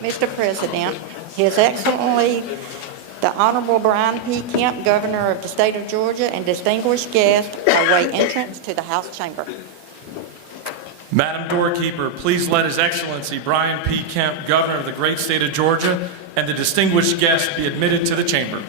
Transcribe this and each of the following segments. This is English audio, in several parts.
Mr. President, His Excellency, the Honorable Brian P. Kemp, Governor of the State of Georgia, and distinguished guests await entrance to the House chamber. Madam Doorkeeper, please let His Excellency Brian P. Kemp, Governor of the great state of Georgia, and the distinguished guests be admitted to the chamber.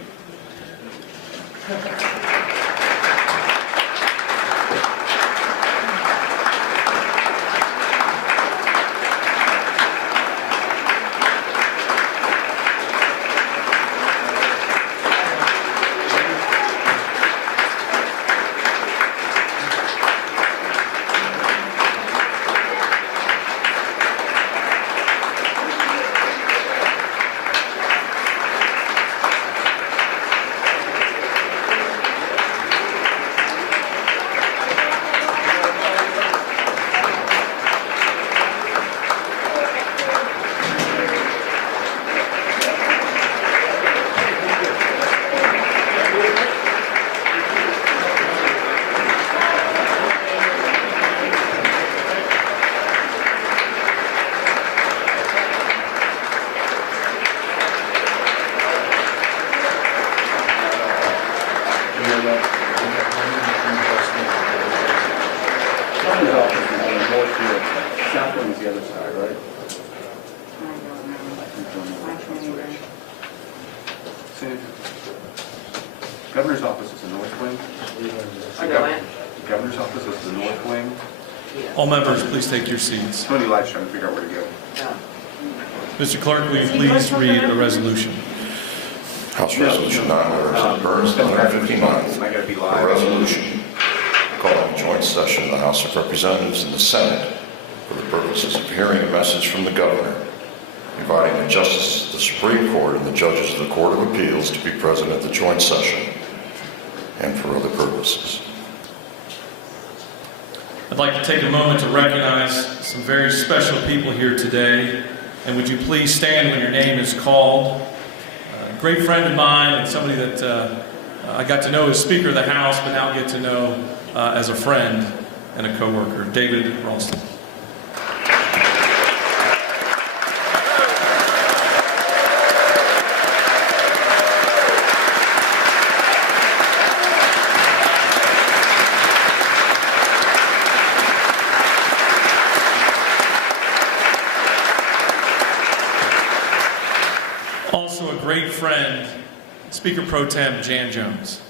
Governor's office is the north wing. The governor's office is the north wing. All members, please take your seats. Tony Light's trying to figure out where to go. Mr. Clerk, will you please read a resolution? House Resolution 9, orders of Burns, 159th. I gotta be A live. resolution calling a joint session of the House of Representatives and the Senate for the purposes of hearing a message from the governor, inviting the justices of the Supreme Court and the judges of the Court of Appeals to be present at the joint session and for other purposes. I'd like to take a moment to recognize some very special people here today. And would you please stand when your name is called? A great friend of mine and somebody that I got to know as Speaker of the House, but now get to know as a friend and a co-worker, David Ralston. Also a great friend, Speaker Pro Tem Jan Jones.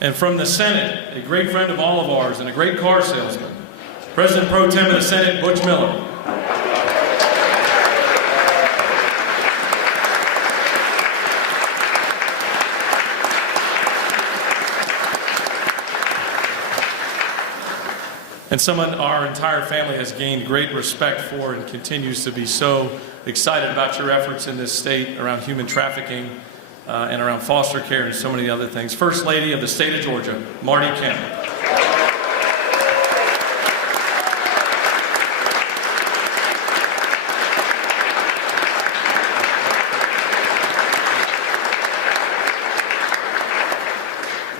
And from the Senate, a great friend of all of ours and a great car salesman, President Pro Tem of the Senate, Butch Miller. And someone our entire family has gained great respect for and continues to be so excited about your efforts in this state around human trafficking and around foster care and so many other things. First Lady of the state of Georgia, Marty Kemp.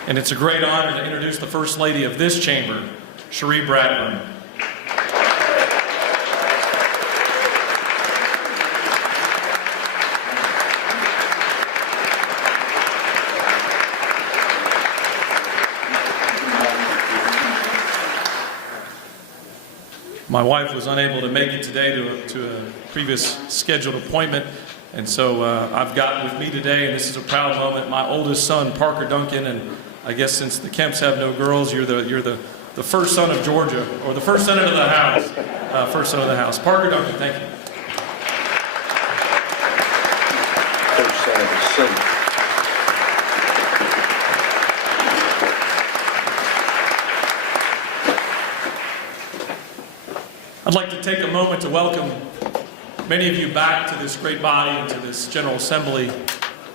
And it's a great honor to introduce the First Lady of this chamber, Cherie Bradburn. My wife was unable to make it today to a previous scheduled appointment, and so I've got with me today, and this is a proud moment, my oldest son, Parker Duncan, and I guess since the Kemps have no girls, you're the first son of Georgia, or the first son of the House. First son of the House. Parker Duncan, thank you. First son of the city. I'd like to take a moment to welcome many of you back to this great body and to this General Assembly.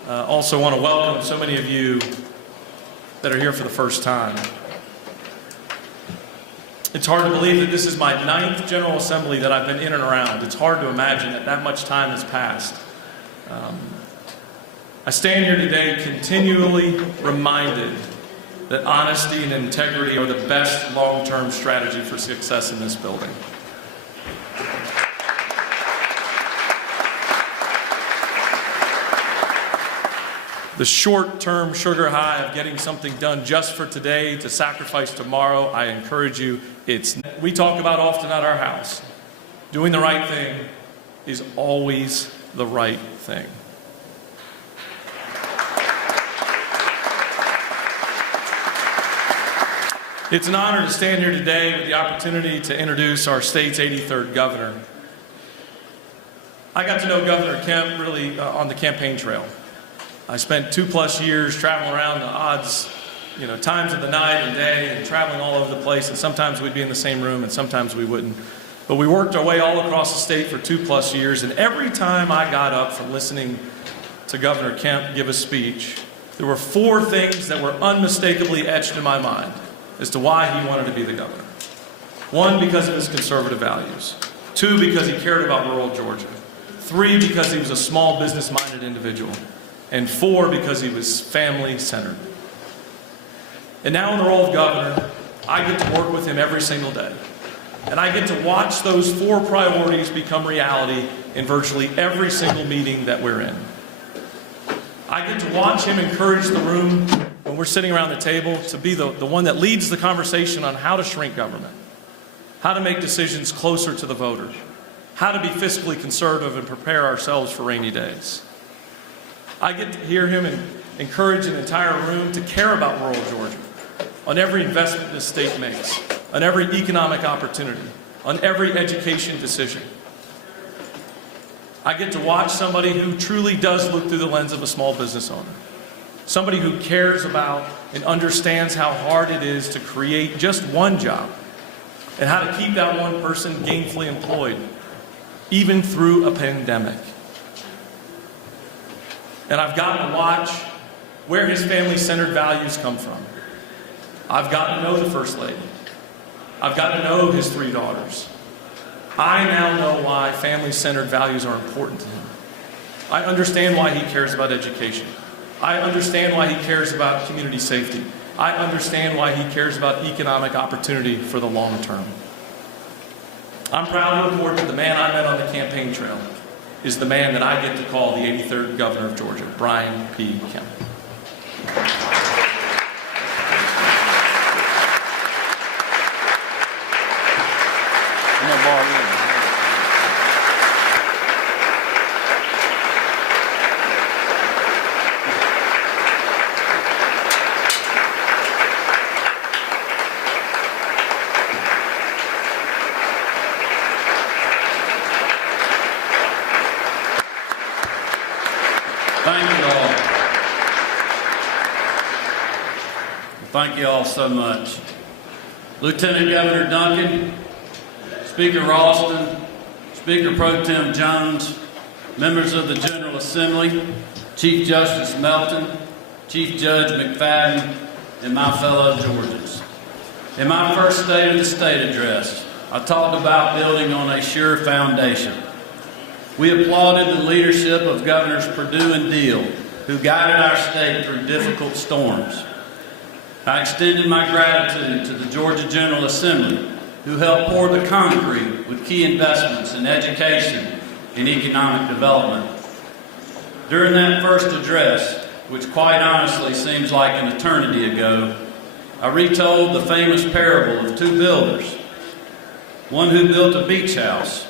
Also want to welcome so many of you that are here for the first time. It's hard to believe that this is my 9th General Assembly that I've been in and around. It's hard to imagine that that much time has passed. I stand here today continually reminded that honesty and integrity are the best long-term strategy for success in this building. The short-term sugar high of getting something done just for today to sacrifice tomorrow, I encourage you, we talk about often at our house. Doing the right thing is always the right thing. It's an honor to stand here today with the opportunity to introduce our state's 83rd governor. I got to know Governor Kemp really on the campaign trail. I spent 2+ years traveling around the odds, times of the night and day and traveling all over the place, and sometimes we'd be in the same room and sometimes we wouldn't. But we worked our way all across the state for 2+ years, and every time I got up from listening to Governor Kemp give a speech, there were 4 things that were unmistakably etched in my mind as to why he wanted to be the governor. 1, because of his conservative values. 2, because he cared about rural Georgia. 3, because he was a small business-minded individual. And 4, because he was family-centered. And now in the role of governor, I get to work with him every single day. And I get to watch those 4 priorities become reality in virtually every single meeting that we're in. I get to watch him encourage the room when we're sitting around the table to be the one that leads the conversation on how to shrink government, how to make decisions closer to the voter, how to be fiscally conservative and prepare ourselves for rainy days. I get to hear him encourage an entire room to care about rural Georgia, on every investment this state makes, on every economic opportunity, on every education decision. I get to watch somebody who truly does look through the lens of a small business owner, somebody who cares about and understands how hard it is to create just one job and how to keep that one person gainfully employed, even through a pandemic. And I've gotten to watch where his family-centered values come from. I've gotten to know the First Lady. I've gotten to know his 3 daughters. I now know why family-centered values are important to him. I understand why he cares about education. I understand why he cares about community safety. I understand why he cares about economic opportunity for the long term. I'm proud to report that the man I met on the campaign trail is the man that I get to call the 83rd governor of Georgia, Brian P. Kemp. Thank you all so much. Lieutenant Governor Duncan, Speaker Ralston, Speaker Pro Tem Jones, members of the General Assembly, Chief Justice Melton, Chief Judge McFadden, and my fellow Georgians. In my first State of the State address, I talked about building on a sure foundation. We applauded the leadership of Governors Perdue and Deal, who guided our state through difficult storms. I extended my gratitude to the Georgia General Assembly, who helped pour the concrete with key investments in education and economic development. During that first address, which quite honestly seems like an eternity ago, I retold the famous parable of 2 builders, one who built a beach house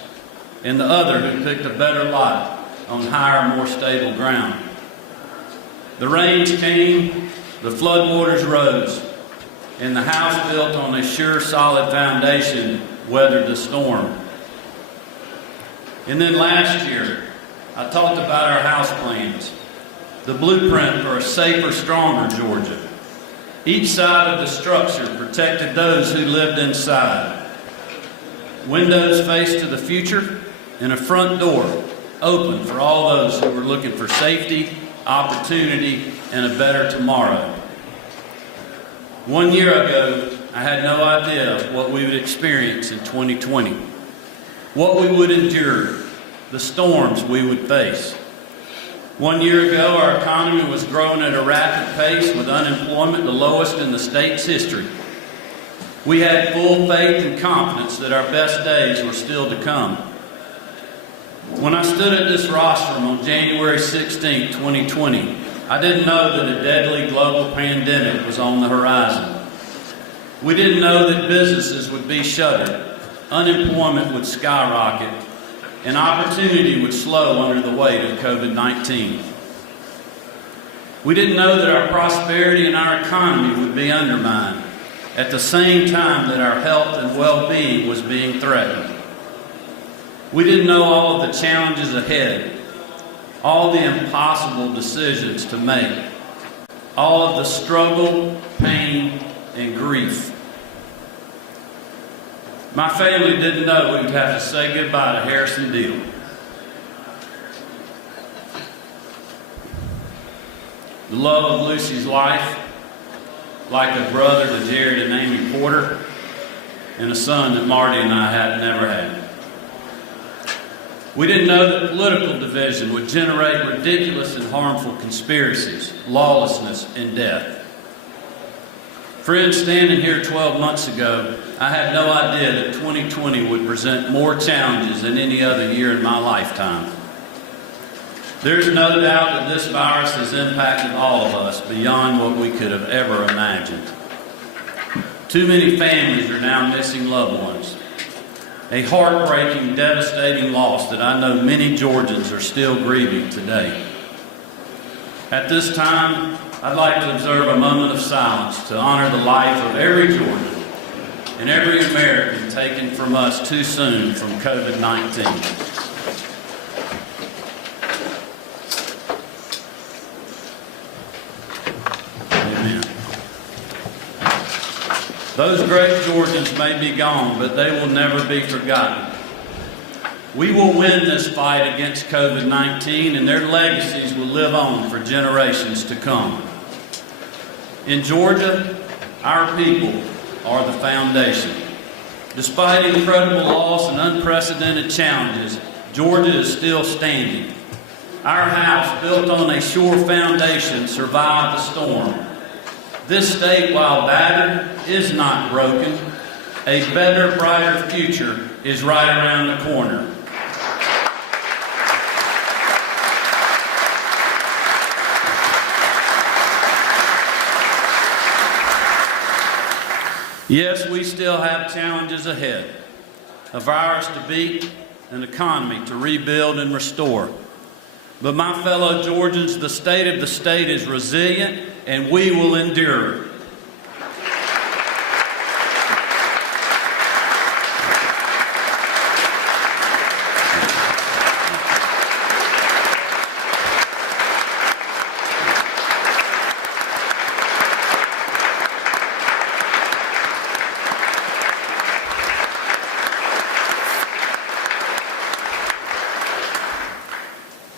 and the other who picked a better lot on higher, more stable ground. The rains came, the floodwaters rose, and the house built on a sure, solid foundation weathered the storm. And then last year, I talked about our house plans, the blueprint for a safer, stronger Georgia. Each side of the structure protected those who lived inside. Windows faced to the future, and a front door open for all those who were looking for safety, opportunity, and a better tomorrow. 1 year ago, I had no idea what we would experience in 2020, what we would endure, the storms we would face. 1 year ago, our economy was growing at a rapid pace with unemployment the lowest in the state's history. We had full faith and confidence that our best days were still to come. When I stood at this rostrum on January 16, 2020, I didn't know that a deadly global pandemic was on the horizon. We didn't know that businesses would be shuttered, unemployment would skyrocket, and opportunity would slow under the weight of COVID-19. We didn't know that our prosperity and our economy would be undermined at the same time that our health and well-being was being threatened. We didn't know all of the challenges ahead, all the impossible decisions to make, all of the struggle, pain, and grief. My family didn't know we would have to say goodbye to Harrison Deal. The love of Lucy's life, like a brother to Jared and Amy Porter, and a son that Marty and I had never had. We didn't know that political division would generate ridiculous and harmful conspiracies, lawlessness, and death. Friends, standing here 12 months ago, I had no idea that 2020 would present more challenges than any other year in my lifetime. There's no doubt that this virus has impacted all of us beyond what we could have ever imagined. Too many families are now missing loved ones. A heartbreaking, devastating loss that I know many Georgians are still grieving today. At this time, I'd like to observe a moment of silence to honor the life of every Georgian and every American taken from us too soon from COVID-19. Amen. Those great Georgians may be gone, but they will never be forgotten. We will win this fight against COVID-19, and their legacies will live on for generations to come. In Georgia, our people are the foundation. Despite incredible loss and unprecedented challenges, Georgia is still standing. Our house, built on a sure foundation, survived the storm. This state, while battered, is not broken. A better, brighter future is right around the corner. Yes, we still have challenges ahead. A virus to beat, an economy to rebuild and restore. But my fellow Georgians, the state of the state is resilient, and we will endure.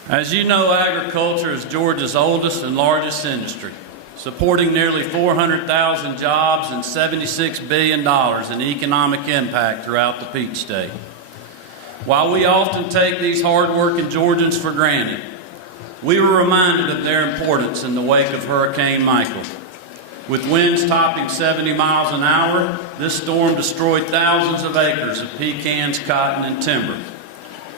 As you know, agriculture is Georgia's oldest and largest industry, supporting nearly 400,000 jobs and $76 billion in economic impact throughout the Peach State. While we often take these hard-working Georgians for granted, we were reminded of their importance in the wake of Hurricane Michael. With winds topping 70 miles an hour, this storm destroyed thousands of acres of pecans, cotton, and timber,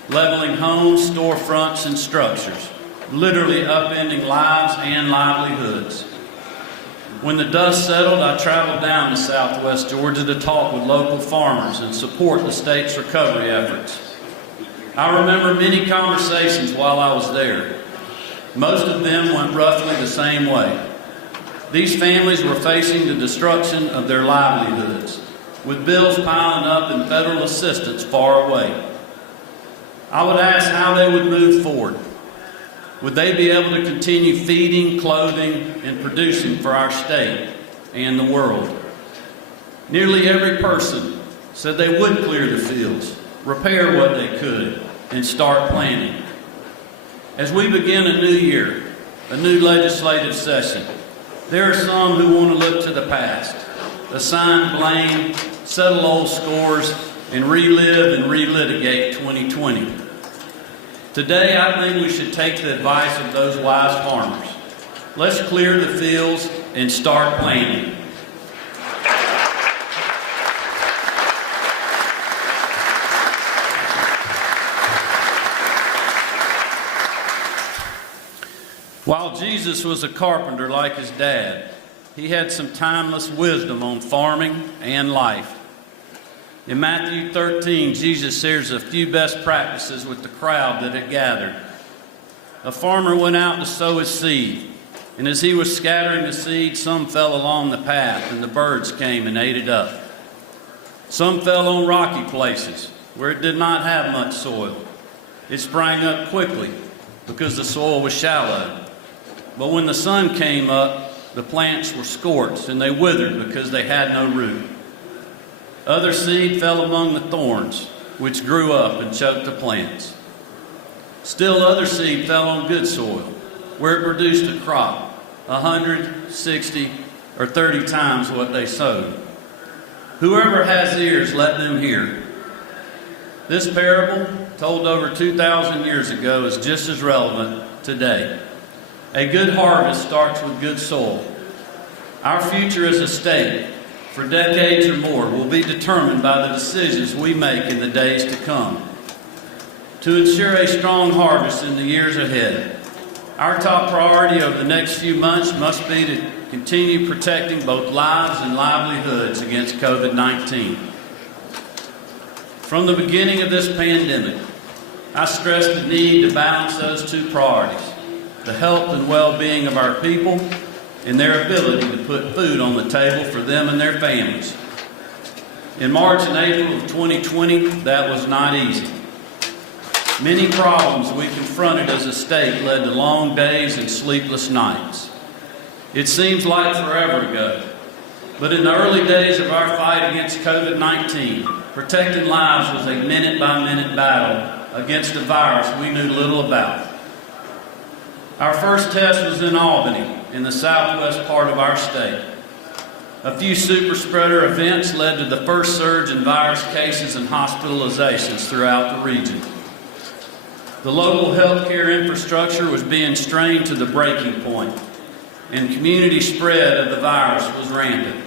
leveling homes, storefronts, and structures, literally upending lives and livelihoods. When the dust settled, I traveled down to southwest Georgia to talk with local farmers and support the state's recovery efforts. I remember many conversations while I was there. Most of them went roughly the same way. These families were facing the destruction of their livelihoods, with bills piling up and federal assistance far away. I would ask how they would move forward. Would they be able to continue feeding, clothing, and producing for our state and the world? Nearly every person said they would clear the fields, repair what they could, and start planting. As we begin a new year, a new legislative session, there are some who want to look to the past, assign blame, settle old scores, and relive and relitigate 2020. Today, I think we should take the advice of those wise farmers. Let's clear the fields and start planting. While Jesus was a carpenter like his dad, he had some timeless wisdom on farming and life. In Matthew 13, Jesus shares a few best practices with the crowd that had gathered. A farmer went out to sow his seed, and as he was scattering the seed, some fell along the path, and the birds came and ate it up. Some fell on rocky places where it did not have much soil. It sprang up quickly because the soil was shallow. But when the sun came up, the plants were scorched and they withered because they had no root. Other seed fell among the thorns, which grew up and choked the plants. Still other seed fell on good soil, where it produced a crop, 100, 60, or 30 times what they sowed. Whoever has ears, let them hear. This parable, told over 2,000 years ago, is just as relevant today. A good harvest starts with good soil. Our future as a state, for decades or more, will be determined by the decisions we make in the days to come. To ensure a strong harvest in the years ahead, our top priority over the next few months must be to continue protecting both lives and livelihoods against COVID-19. From the beginning of this pandemic, I stressed the need to balance those two priorities: the health and well-being of our people and their ability to put food on the table for them and their families. In March and April of 2020, that was not easy. Many problems we confronted as a state led to long days and sleepless nights. It seems like forever ago, but in the early days of our fight against COVID-19, protecting lives was a minute-by-minute battle against a virus we knew little about. Our first test was in Albany, in the southwest part of our state. A few super spreader events led to the first surge in virus cases and hospitalizations throughout the region. The local healthcare infrastructure was being strained to the breaking point, and community spread of the virus was rampant.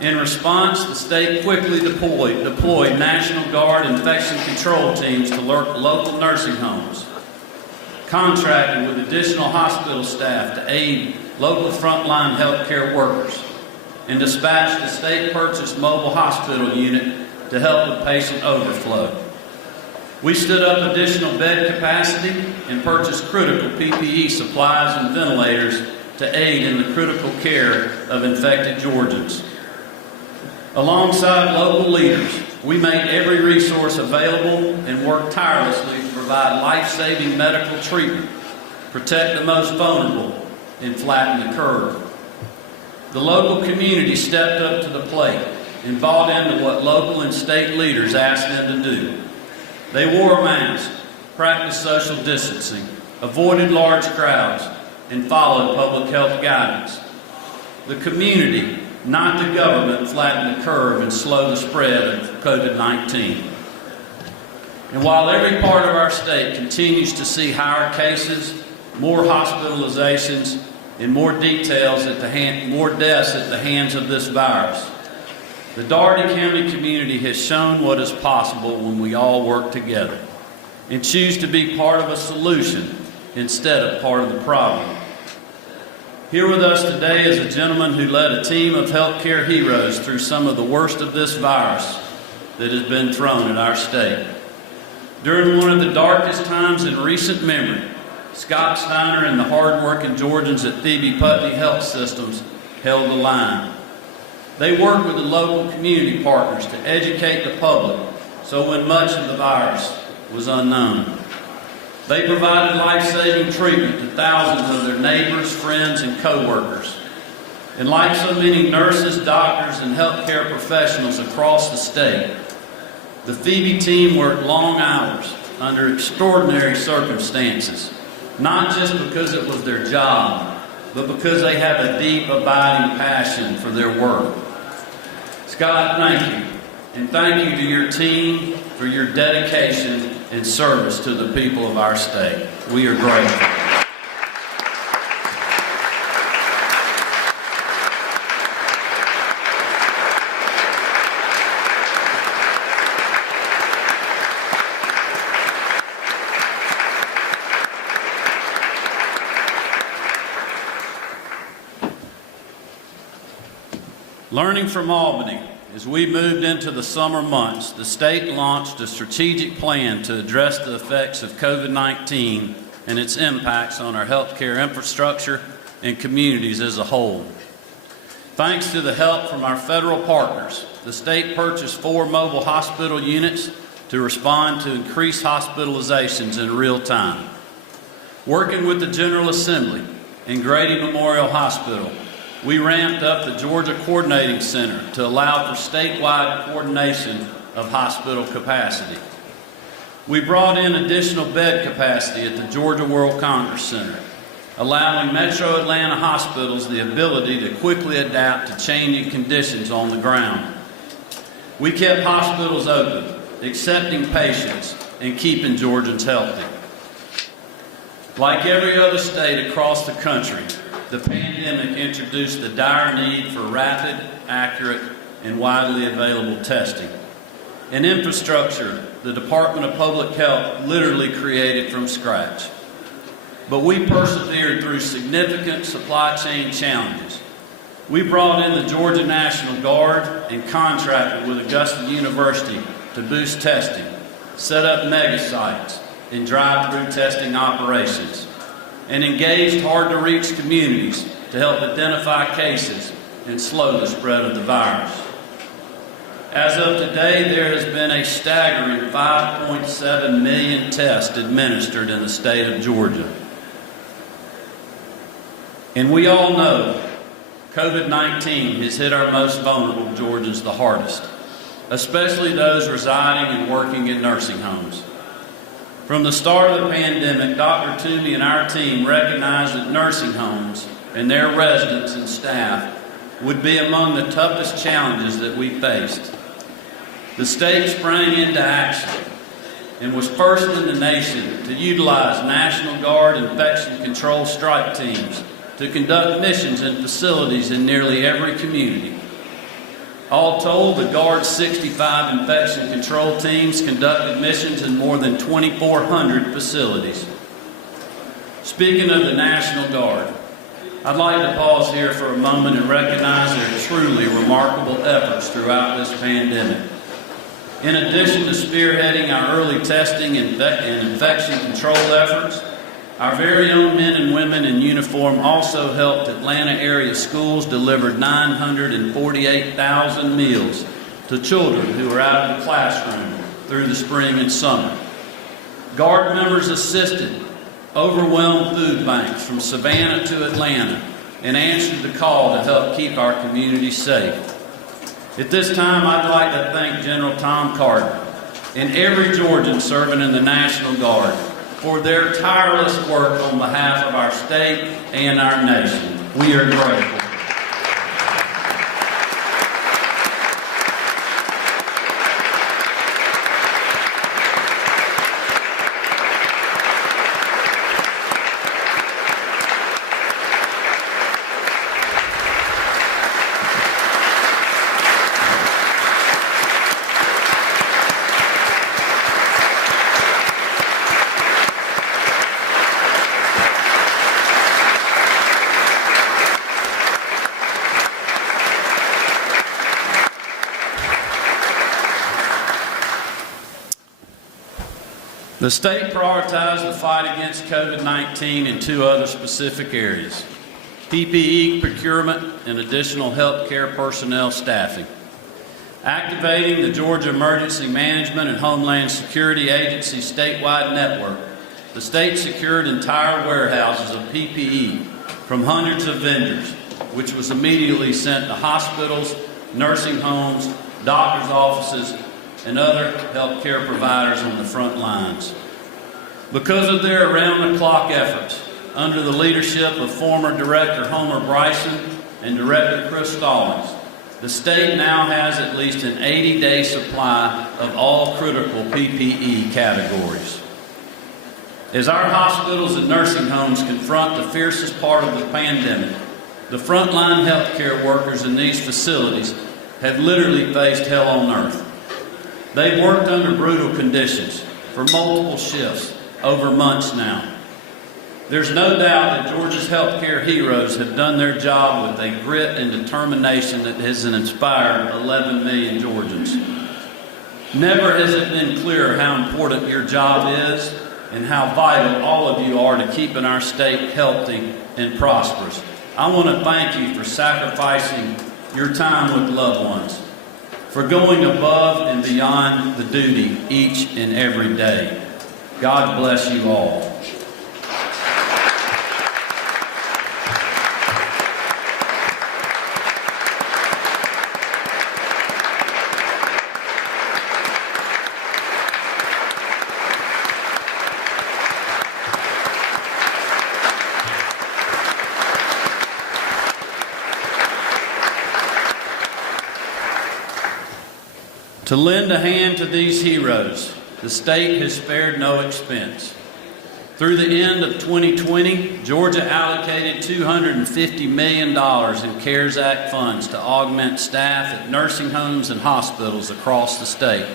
In response, the state quickly deployed National Guard infection control teams to local nursing homes, contracted with additional hospital staff to aid local frontline healthcare workers, and dispatched a state-purchased mobile hospital unit to help with patient overflow. We stood up additional bed capacity and purchased critical PPE supplies and ventilators to aid in the critical care of infected Georgians. Alongside local leaders, we made every resource available and worked tirelessly to provide life-saving medical treatment, protect the most vulnerable, and flatten the curve. The local community stepped up to the plate and bought into what local and state leaders asked them to do. They wore masks, practiced social distancing, avoided large crowds, and followed public health guidance. The community, not the government, flattened the curve and slowed the spread of COVID-19. And while every part of our state continues to see higher cases, more hospitalizations, and more deaths at the hands of this virus, the Dougherty County community has shown what is possible when we all work together and choose to be part of a solution instead of part of the problem. Here with us today is a gentleman who led a team of healthcare heroes through some of the worst of this virus that has been thrown at our state. During one of the darkest times in recent memory, Scott Steiner and the hard-working Georgians at Phoebe Putney Health Systems held the line. They worked with the local community partners to educate the public so when much of the virus was unknown. They provided life-saving treatment to thousands of their neighbors, friends, and co-workers. And like so many nurses, doctors, and healthcare professionals across the state, the Phoebe team worked long hours under extraordinary circumstances, not just because it was their job, but because they have a deep, abiding passion for their work. Scott, thank you. And thank you to your team for your dedication and service to the people of our state. We are grateful. Learning from Albany, as we moved into the summer months, the state launched a strategic plan to address the effects of COVID-19 and its impacts on our healthcare infrastructure and communities as a whole. Thanks to the help from our federal partners, the state purchased 4 mobile hospital units to respond to increased hospitalizations in real time. Working with the General Assembly and Grady Memorial Hospital, we ramped up the Georgia Coordinating Center to allow for statewide coordination of hospital capacity. We brought in additional bed capacity at the Georgia World Congress Center, allowing Metro Atlanta hospitals the ability to quickly adapt to changing conditions on the ground. We kept hospitals open, accepting patients, and keeping Georgians healthy. Like every other state across the country, the pandemic introduced the dire need for rapid, accurate, and widely available testing. An infrastructure the Department of Public Health literally created from scratch. But we persevered through significant supply chain challenges. We brought in the Georgia National Guard and contracted with Augusta University to boost testing, set up mega sites, and drive-through testing operations, and engaged hard-to-reach communities to help identify cases and slow the spread of the virus. As of today, there has been a staggering 5.7 million tests administered in the state of Georgia. And we all know COVID-19 has hit our most vulnerable Georgians the hardest, especially those residing and working in nursing homes. From the start of the pandemic, Dr. Toomey and our team recognized that nursing homes and their residents and staff would be among the toughest challenges that we faced. The state sprang into action and was first in the nation to utilize National Guard infection control strike teams to conduct missions in facilities in nearly every community. All told, the Guard's 65 infection control teams conducted missions in more than 2,400 facilities. Speaking of the National Guard, I'd like to pause here for a moment and recognize their truly remarkable efforts throughout this pandemic. In addition to spearheading our early testing and infection control efforts, our very own men and women in uniform also helped Atlanta area schools deliver 948,000 meals to children who were out of the classroom through the spring and summer. Guard members assisted overwhelmed food banks from Savannah to Atlanta and answered the call to help keep our communities safe. At this time, I'd like to thank General Tom Carter and every Georgian serving in the National Guard for their tireless work on behalf of our state and our nation. We are grateful. The state prioritized the fight against COVID-19 in 2 other specific areas: PPE procurement and additional health care personnel staffing. Activating the Georgia Emergency Management and Homeland Security Agency statewide network, the state secured entire warehouses of PPE from hundreds of vendors, which was immediately sent to hospitals, nursing homes, doctors' offices, and other healthcare providers on the front lines. Because of their around-the-clock efforts, under the leadership of former Director Homer Bryson and Director Chris Stallings, the state now has at least an 80-day supply of all critical PPE categories. As our hospitals and nursing homes confront the fiercest part of the pandemic, the frontline healthcare workers in these facilities have literally faced hell on earth. They've worked under brutal conditions for multiple shifts over months now. There's no doubt that Georgia's healthcare heroes have done their job with a grit and determination that has inspired 11 million Georgians. Never has it been clearer how important your job is and how vital all of you are to keeping our state healthy and prosperous. I want to thank you for sacrificing your time with loved ones, for going above and beyond the duty each and every day. God bless you all. To lend a hand to these heroes, the state has spared no expense. Through the end of 2020, Georgia allocated $250 million in CARES Act funds to augment staff at nursing homes and hospitals across the state,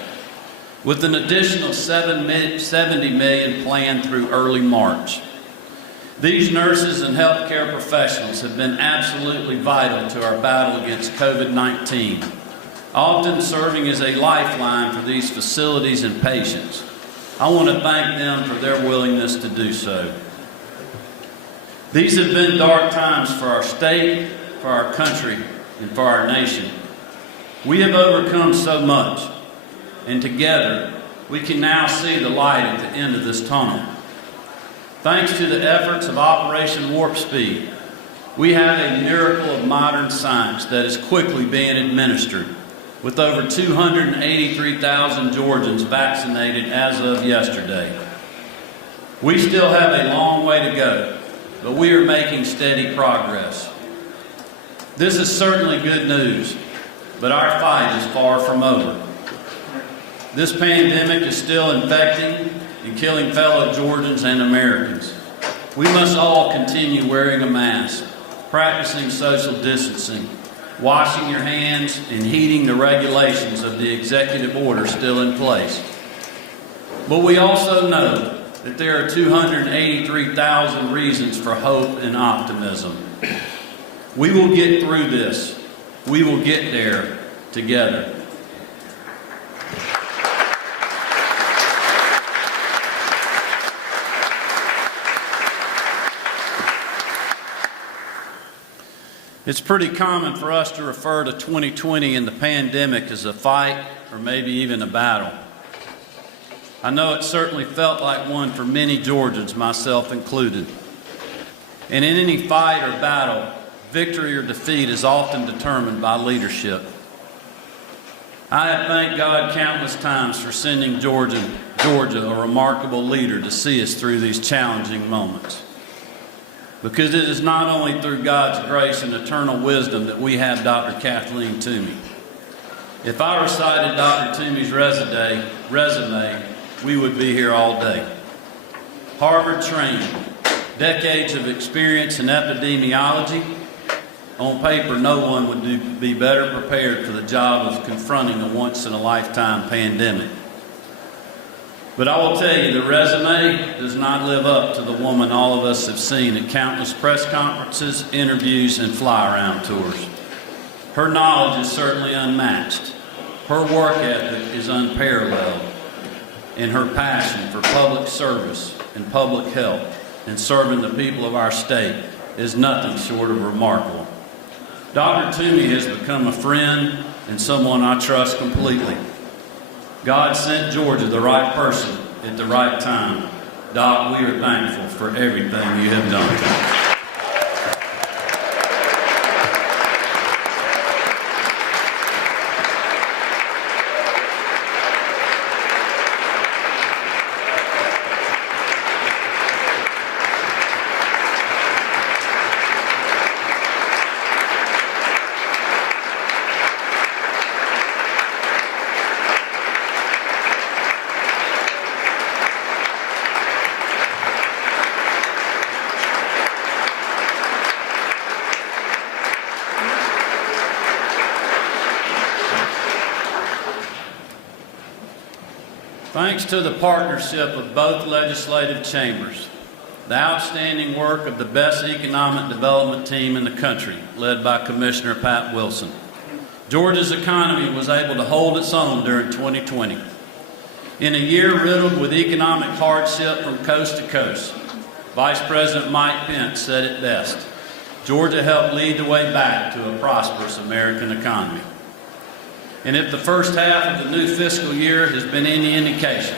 with an additional $70 million planned through early March. These nurses and healthcare professionals have been absolutely vital to our battle against COVID-19. Often serving as a lifeline for these facilities and patients. I want to thank them for their willingness to do so. These have been dark times for our state, for our country, and for our nation. We have overcome so much, and together we can now see the light at the end of this tunnel. Thanks to the efforts of Operation Warp Speed, we have a miracle of modern science that is quickly being administered, with over 283,000 Georgians vaccinated as of yesterday. We still have a long way to go, but we are making steady progress. This is certainly good news, but our fight is far from over. This pandemic is still infecting and killing fellow Georgians and Americans. We must all continue wearing a mask, practicing social distancing, washing your hands, and heeding the regulations of the executive order still in place. But we also know that there are 283,000 reasons for hope and optimism. We will get through this. We will get there together. It's pretty common for us to refer to 2020 and the pandemic as a fight or maybe even a battle. I know it certainly felt like one for many Georgians, myself included. And in any fight or battle, victory or defeat is often determined by leadership. I have thanked God countless times for sending Georgia, a remarkable leader, to see us through these challenging moments. Because it is not only through God's grace and eternal wisdom that we have Dr. Kathleen Toomey. If I recited Dr. Toomey's resume, we would be here all day. Harvard trained, decades of experience in epidemiology. On paper, no one would be better prepared for the job of confronting a once-in-a-lifetime pandemic. But I will tell you, the resume does not live up to the woman all of us have seen at countless press conferences, interviews, and fly-around tours. Her knowledge is certainly unmatched. Her work ethic is unparalleled. And her passion for public service and public health and serving the people of our state is nothing short of remarkable. Dr. Toomey has become a friend and someone I trust completely. God sent Georgia the right person at the right time. Doc, we are thankful for everything you have done. Thanks to the partnership of both legislative chambers, the outstanding work of the best economic development team in the country, led by Commissioner Pat Wilson, Georgia's economy was able to hold its own during 2020. In a year riddled with economic hardship from coast to coast, Vice President Mike Pence said it best: Georgia helped lead the way back to a prosperous American economy. And if the first half of the new fiscal year has been any indication,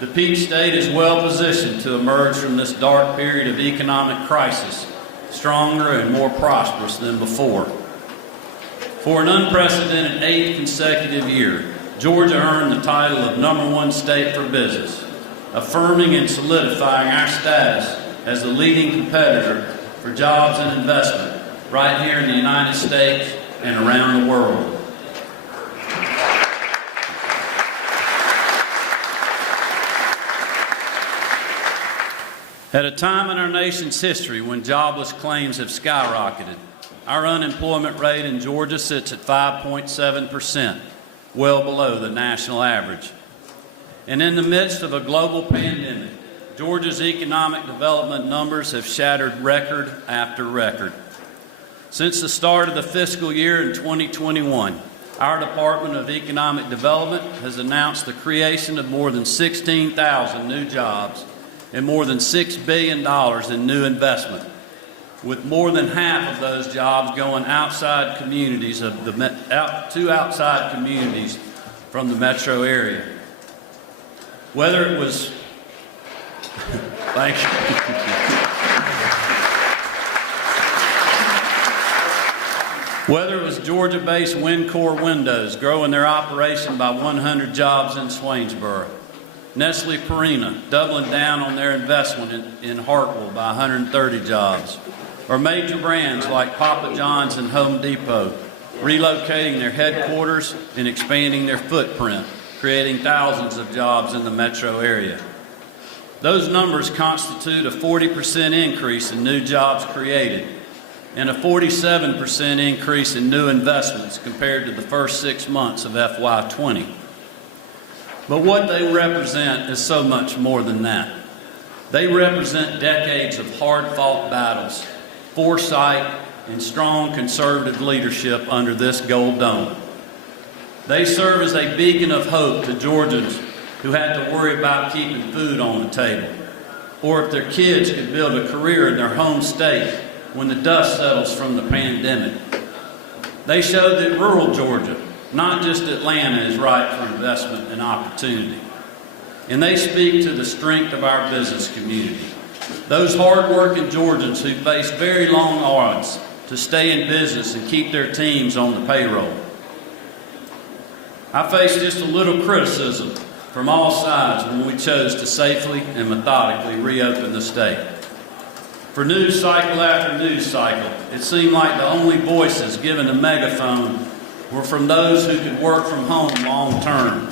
the Peach State is well positioned to emerge from this dark period of economic crisis stronger and more prosperous than before. For an unprecedented 8th consecutive year, Georgia earned the title of #1 state for business, affirming and solidifying our status as the leading competitor for jobs and investment right here in the United States and around the world. At a time in our nation's history when jobless claims have skyrocketed, our unemployment rate in Georgia sits at 5.7%, well below the national average. And in the midst of a global pandemic, Georgia's economic development numbers have shattered record after record. Since the start of the fiscal year in 2021, our Department of Economic Development has announced the creation of more than 16,000 new jobs and more than $6 billion in new investment, with more than half of those jobs going outside communities outside communities from the metro area. Whether it was thank you. Whether it was Georgia-based Wincor Windows growing their operation by 100 jobs in Swainsboro, Nestle Purina doubling down on their investment in Hartwell by 130 jobs, or major brands like Papa John's and Home Depot relocating their headquarters and expanding their footprint, creating thousands of jobs in the metro area. Those numbers constitute a 40% increase in new jobs created and a 47% increase in new investments compared to the first 6 months of FY20. But what they represent is so much more than that. They represent decades of hard-fought battles, foresight, and strong conservative leadership under this gold dome. They serve as a beacon of hope to Georgians who had to worry about keeping food on the table, or if their kids could build a career in their home state when the dust settles from the pandemic. They showed that rural Georgia, not just Atlanta, is ripe for investment and opportunity. And they speak to the strength of our business community, those hard-working Georgians who face very long odds to stay in business and keep their teams on the payroll. I faced just a little criticism from all sides when we chose to safely and methodically reopen the state. For news cycle after news cycle, it seemed like the only voices given a megaphone were from those who could work from home long term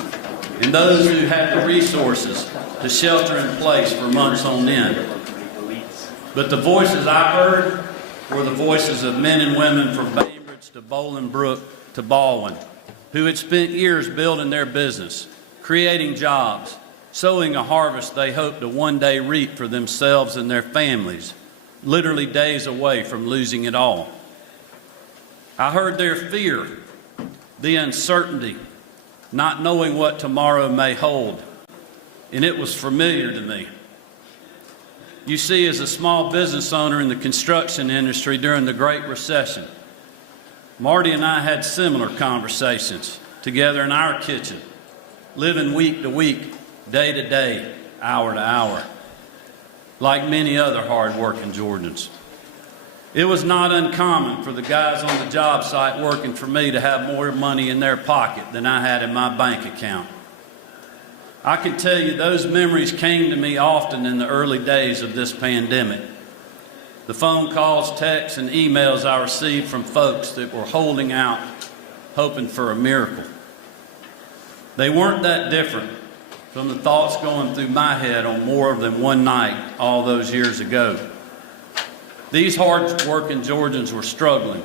and those who had the resources to shelter in place for months on end. But the voices I heard were the voices of men and women from Bainbridge to Bolingbrook to Baldwin, who had spent years building their business, creating jobs, sowing a harvest they hoped to one day reap for themselves and their families, literally days away from losing it all. I heard their fear, the uncertainty, not knowing what tomorrow may hold, and it was familiar to me. You see, as a small business owner in the construction industry during the Great Recession, Marty and I had similar conversations together in our kitchen, living week to week, day to day, hour to hour, like many other hard-working Georgians. It was not uncommon for the guys on the job site working for me to have more money in their pocket than I had in my bank account. I can tell you those memories came to me often in the early days of this pandemic. The phone calls, texts, and emails I received from folks that were holding out, hoping for a miracle. They weren't that different from the thoughts going through my head on more than one night all those years ago. These hard-working Georgians were struggling,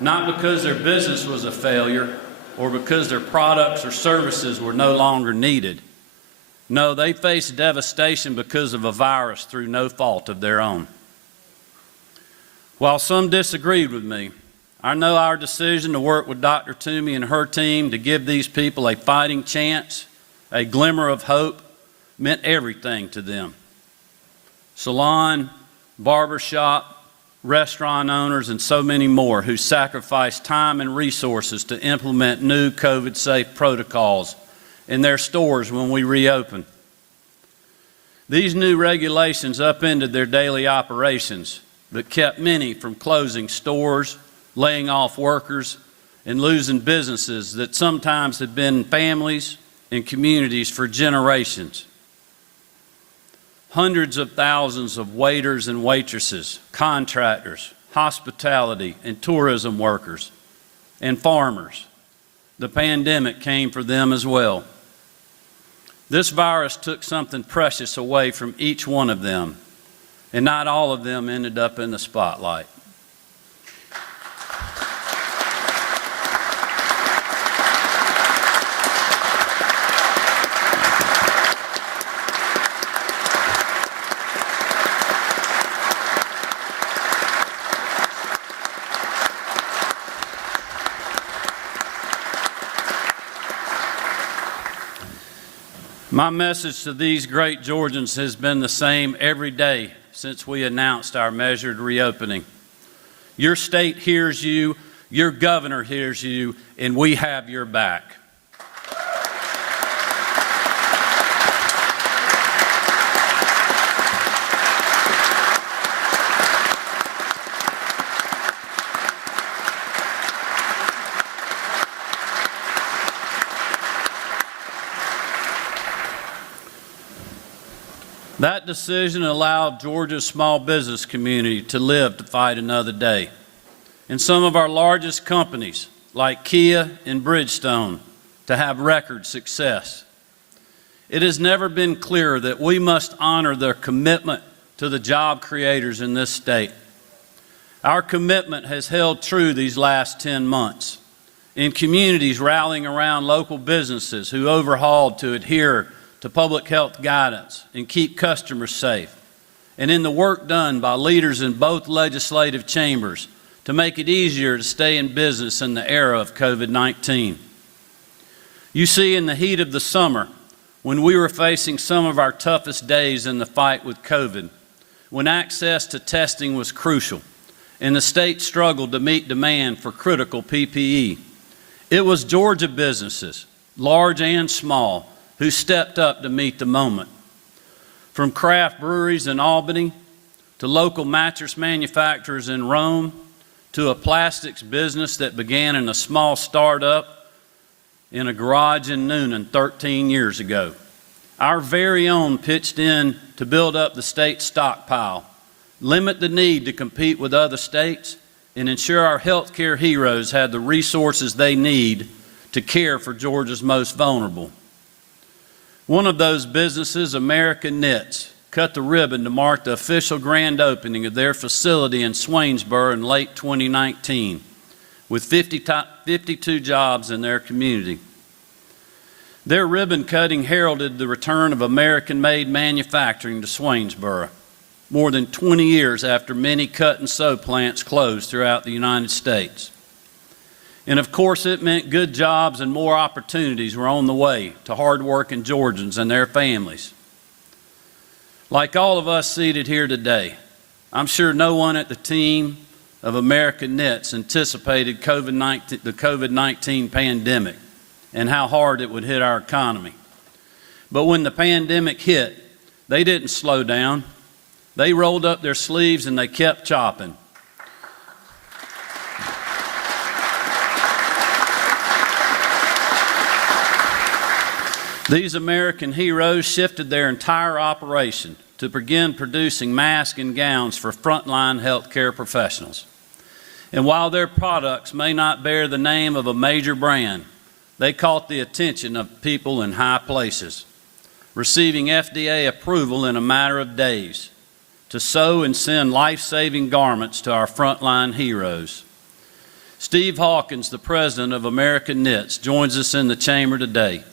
not because their business was a failure or because their products or services were no longer needed, No, they faced devastation because of a virus through no fault of their own. While some disagreed with me, I know our decision to work with Dr. Toomey and her team to give these people a fighting chance, a glimmer of hope, meant everything to them. Salon, barbershop, restaurant owners, and so many more who sacrificed time and resources to implement new COVID-safe protocols in their stores when we reopened. These new regulations upended their daily operations, but kept many from closing stores, laying off workers, and losing businesses that sometimes had been families and communities for generations. Hundreds of thousands of waiters and waitresses, contractors, hospitality and tourism workers, and farmers. The pandemic came for them as well. This virus took something precious away from each one of them, and not all of them ended up in the spotlight. My message to these great Georgians has been the same every day since we announced our measured reopening. Your state hears you, your governor hears you, and we have your back. That decision allowed Georgia's small business community to live to fight another day. And some of our largest companies, like Kia and Bridgestone, to have record success. It has never been clearer that we must honor their commitment to the job creators in this state. Our commitment has held true these last 10 months, in communities rallying around local businesses who overhauled to adhere to public health guidance and keep customers safe, and in the work done by leaders in both legislative chambers to make it easier to stay in business in the era of COVID-19. You see, in the heat of the summer, when we were facing some of our toughest days in the fight with COVID, when access to testing was crucial, and the state struggled to meet demand for critical PPE, it was Georgia businesses, large and small, who stepped up to meet the moment. From craft breweries in Albany, to local mattress manufacturers in Rome, to a plastics business that began in a small startup in a garage in Noonan 13 years ago. Our very own pitched in to build up the state stockpile, limit the need to compete with other states, and ensure our healthcare heroes had the resources they need to care for Georgia's most vulnerable. One of those businesses, American Knits, cut the ribbon to mark the official grand opening of their facility in Swainsboro in late 2019, with 52 jobs in their community. Their ribbon cutting heralded the return of American-made manufacturing to Swainsboro, more than 20 years after many cut and sew plants closed throughout the United States. And of course, it meant good jobs and more opportunities were on the way to hardworking Georgians and their families. Like all of us seated here today, I'm sure no one at the team of American Knits anticipated the COVID-19 pandemic and how hard it would hit our economy. But when the pandemic hit, they didn't slow down. They rolled up their sleeves and they kept chopping. These American heroes shifted their entire operation to begin producing masks and gowns for frontline healthcare professionals. And while their products may not bear the name of a major brand, they caught the attention of people in high places, receiving FDA approval in a matter of days to sew and send life-saving garments to our frontline heroes. Steve Hawkins, the president of American Knits, joins us in the chamber today.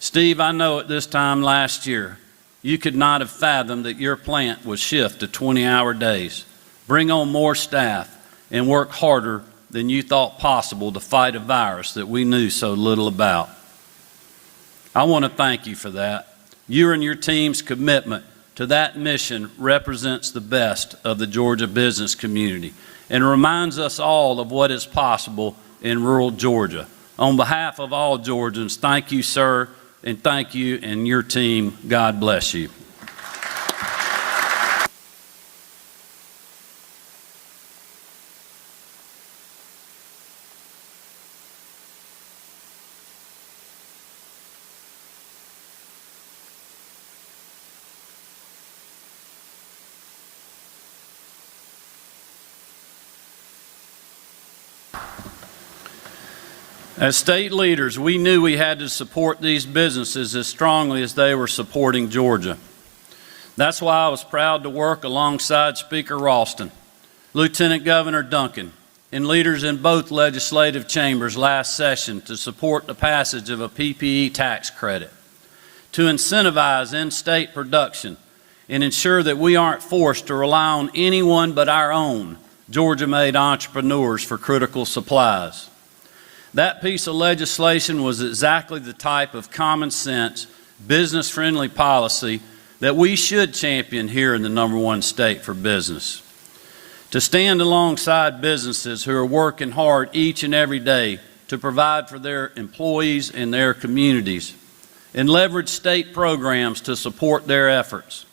Steve, I know at this time last year, you could not have fathomed that your plant would shift to 20-hour days, bring on more staff, and work harder than you thought possible to fight a virus that we knew so little about. I want to thank you for that. You and your team's commitment to that mission represents the best of the Georgia business community and reminds us all of what is possible in rural Georgia. On behalf of all Georgians, thank you, sir, and thank you and your team. God bless you. As state leaders, we knew we had to support these businesses as strongly as they were supporting Georgia. That's why I was proud to work alongside Speaker Ralston, Lieutenant Governor Duncan, and leaders in both legislative chambers last session to support the passage of a PPE tax credit, to incentivize in-state production and ensure that we aren't forced to rely on anyone but our own Georgia-made entrepreneurs for critical supplies. That piece of legislation was exactly the type of common sense, business-friendly policy that we should champion here in the #1 state for business. To stand alongside businesses who are working hard each and every day to provide for their employees and their communities, and leverage state programs to support their efforts.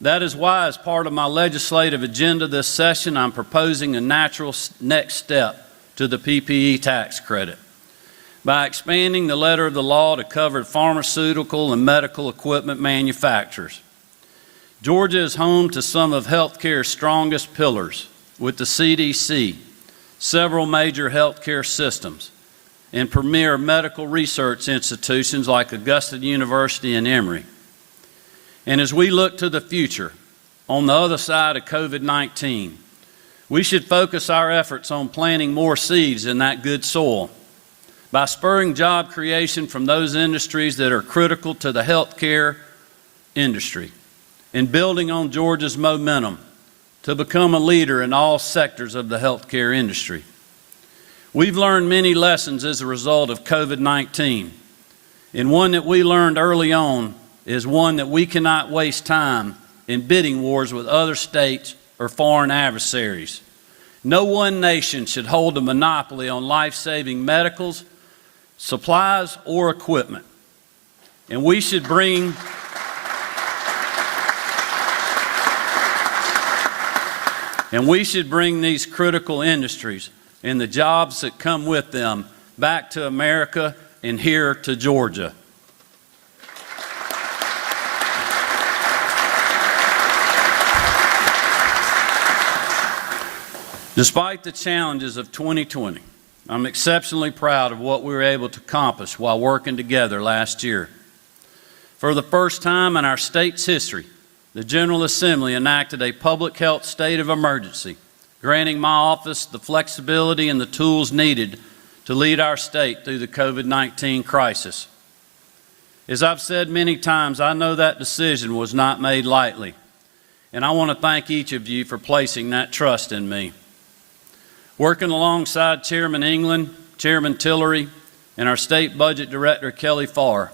That is why, as part of my legislative agenda this session, I'm proposing a natural next step to the PPE tax credit by expanding the letter of the law to cover pharmaceutical and medical equipment manufacturers. Georgia is home to some of healthcare's strongest pillars, with the CDC, several major healthcare systems, and premier medical research institutions like Augusta University and Emory. And as we look to the future, on the other side of COVID-19, we should focus our efforts on planting more seeds in that good soil by spurring job creation from those industries that are critical to the healthcare industry and building on Georgia's momentum to become a leader in all sectors of the healthcare industry. We've learned many lessons as a result of COVID-19, and one that we learned early on is one that we cannot waste time in bidding wars with other states or foreign adversaries. No one nation should hold a monopoly on life-saving medicals, supplies, or equipment. And we should bring these critical industries and the jobs that come with them back to America and here to Georgia. Despite the challenges of 2020, I'm exceptionally proud of what we were able to accomplish while working together last year. For the first time in our state's history, the General Assembly enacted a public health state of emergency, granting my office the flexibility and the tools needed to lead our state through the COVID-19 crisis. As I've said many times, I know that decision was not made lightly, and I want to thank each of you for placing that trust in me. Working alongside Chairman England, Chairman Tillery, and our State Budget Director Kelly Farr,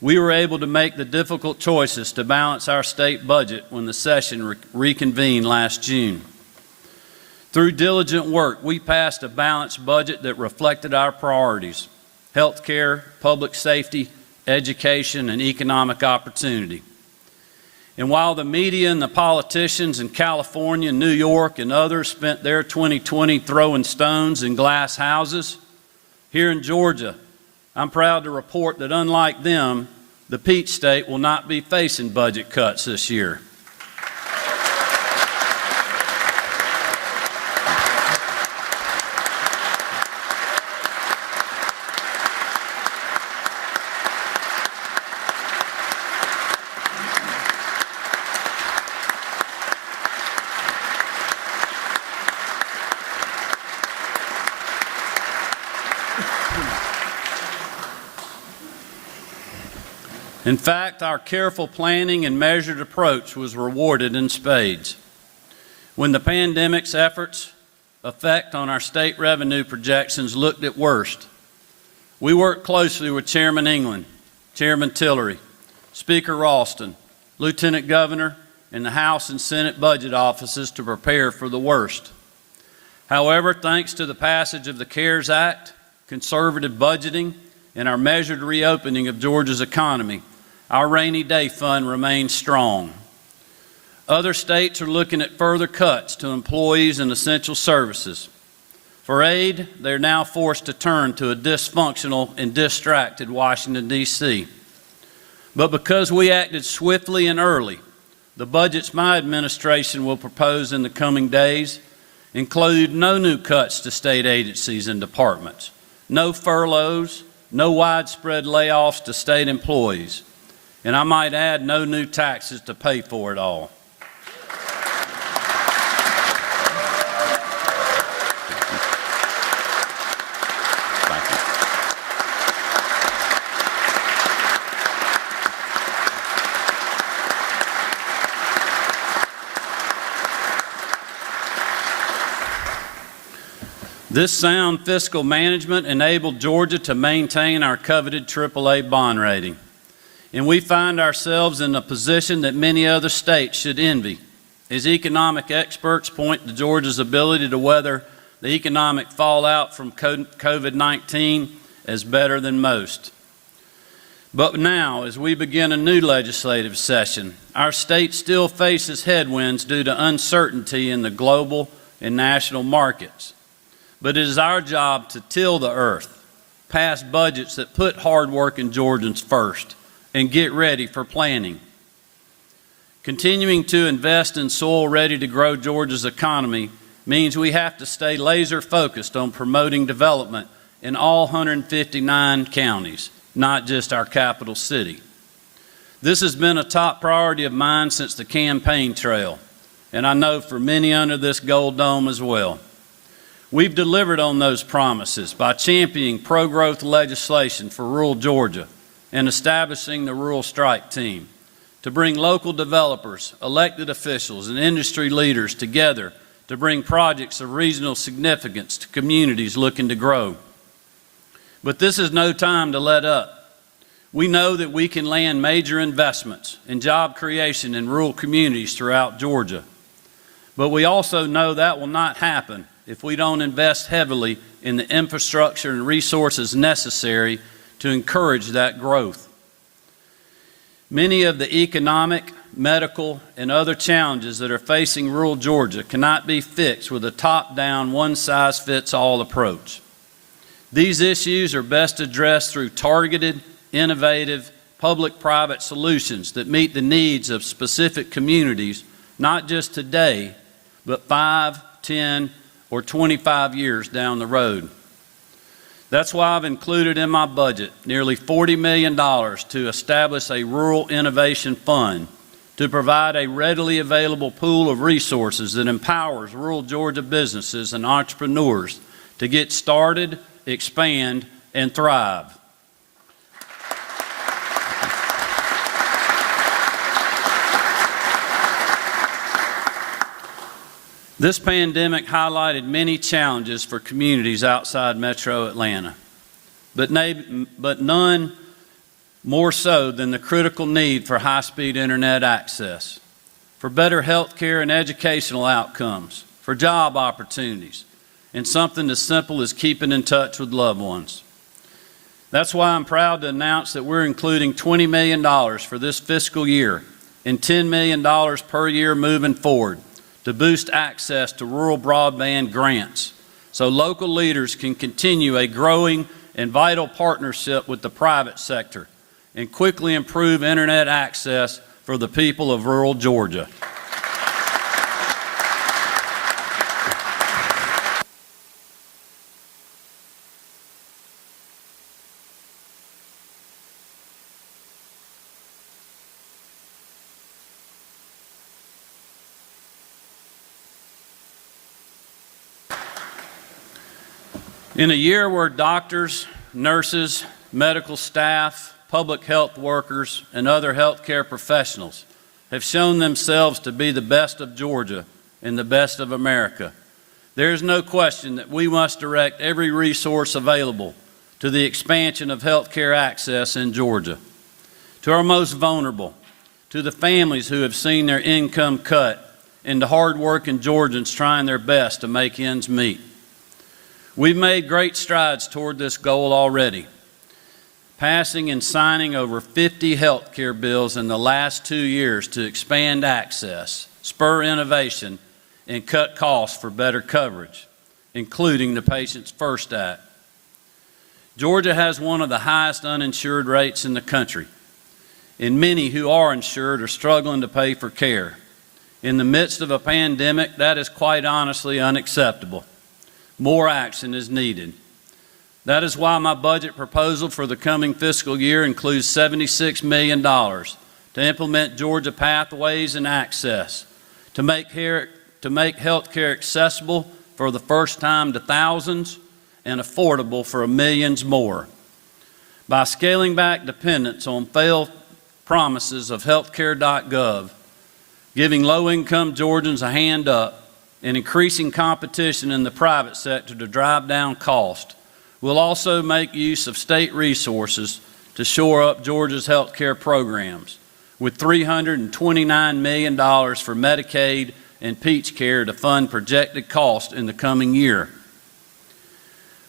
we were able to make the difficult choices to balance our state budget when the session reconvened last June. Through diligent work, we passed a balanced budget that reflected our priorities: health care, public safety, education, and economic opportunity. And while the media and the politicians in California, New York, and others spent their 2020 throwing stones in glass houses, here in Georgia, I'm proud to report that unlike them, the Peach State will not be facing budget cuts this year. In fact, our careful planning and measured approach was rewarded in spades. When the pandemic's effect on our state revenue projections looked at worst, we worked closely with Chairman England, Chairman Tillery, Speaker Ralston, Lieutenant Governor, and the House and Senate budget offices to prepare for the worst. However, thanks to the passage of the CARES Act, conservative budgeting, and our measured reopening of Georgia's economy, our rainy day fund remains strong. Other states are looking at further cuts to employees and essential services. For aid, they're now forced to turn to a dysfunctional and distracted Washington, D.C. But because we acted swiftly and early, the budgets my administration will propose in the coming days include no new cuts to state agencies and departments, no furloughs, no widespread layoffs to state employees, and I might add, no new taxes to pay for it all. This sound fiscal management enabled Georgia to maintain our coveted AAA bond rating. And we find ourselves in a position that many other states should envy, as economic experts point to Georgia's ability to weather the economic fallout from COVID-19 as better than most. But now, as we begin a new legislative session, our state still faces headwinds due to uncertainty in the global and national markets. But it is our job to till the earth, pass budgets that put hard-working Georgians first, and get ready for planning. Continuing to invest in soil ready to grow Georgia's economy means we have to stay laser focused on promoting development in all 159 counties, not just our capital city. This has been a top priority of mine since the campaign trail, and I know for many under this gold dome as well. We've delivered on those promises by championing pro-growth legislation for rural Georgia and establishing the Rural Strike Team to bring local developers, elected officials, and industry leaders together to bring projects of regional significance to communities looking to grow. But this is no time to let up. We know that we can land major investments and job creation in rural communities throughout Georgia. But we also know that will not happen if we don't invest heavily in the infrastructure and resources necessary to encourage that growth. Many of the economic, medical, and other challenges that are facing rural Georgia cannot be fixed with a top-down, one-size-fits-all approach. These issues are best addressed through targeted, innovative, public-private solutions that meet the needs of specific communities, not just today, but 5, 10, or 25 years down the road. That's why I've included in my budget nearly $40 million to establish a Rural Innovation Fund to provide a readily available pool of resources that empowers rural Georgia businesses and entrepreneurs to get started, expand, and thrive. This pandemic highlighted many challenges for communities outside Metro Atlanta, but none more so than the critical need for high-speed internet access, for better health care and educational outcomes, for job opportunities, and something as simple as keeping in touch with loved ones. That's why I'm proud to announce that we're including $20 million for this fiscal year and $10 million per year moving forward to boost access to rural broadband grants so local leaders can continue a growing and vital partnership with the private sector and quickly improve internet access for the people of rural Georgia. In a year where doctors, nurses, medical staff, public health workers, and other healthcare professionals have shown themselves to be the best of Georgia and the best of America. There is no question that we must direct every resource available to the expansion of healthcare access in Georgia. To our most vulnerable, to the families who have seen their income cut, and to hard-working Georgians trying their best to make ends meet. We've made great strides toward this goal already, passing and signing over 50 health care bills in the last 2 years to expand access, spur innovation, and cut costs for better coverage, including the Patients First Act. Georgia has one of the highest uninsured rates in the country, and many who are insured are struggling to pay for care. In the midst of a pandemic, that is quite honestly unacceptable. More action is needed. That is why my budget proposal for the coming fiscal year includes $76 million to implement Georgia Pathways and Access, to make health care accessible for the first time to thousands and affordable for millions more. By scaling back dependence on failed promises of healthcare.gov, giving low-income Georgians a hand up, and increasing competition in the private sector to drive down cost, we'll also make use of state resources to shore up Georgia's health care programs, with $329 million for Medicaid and Peach Care to fund projected costs in the coming year.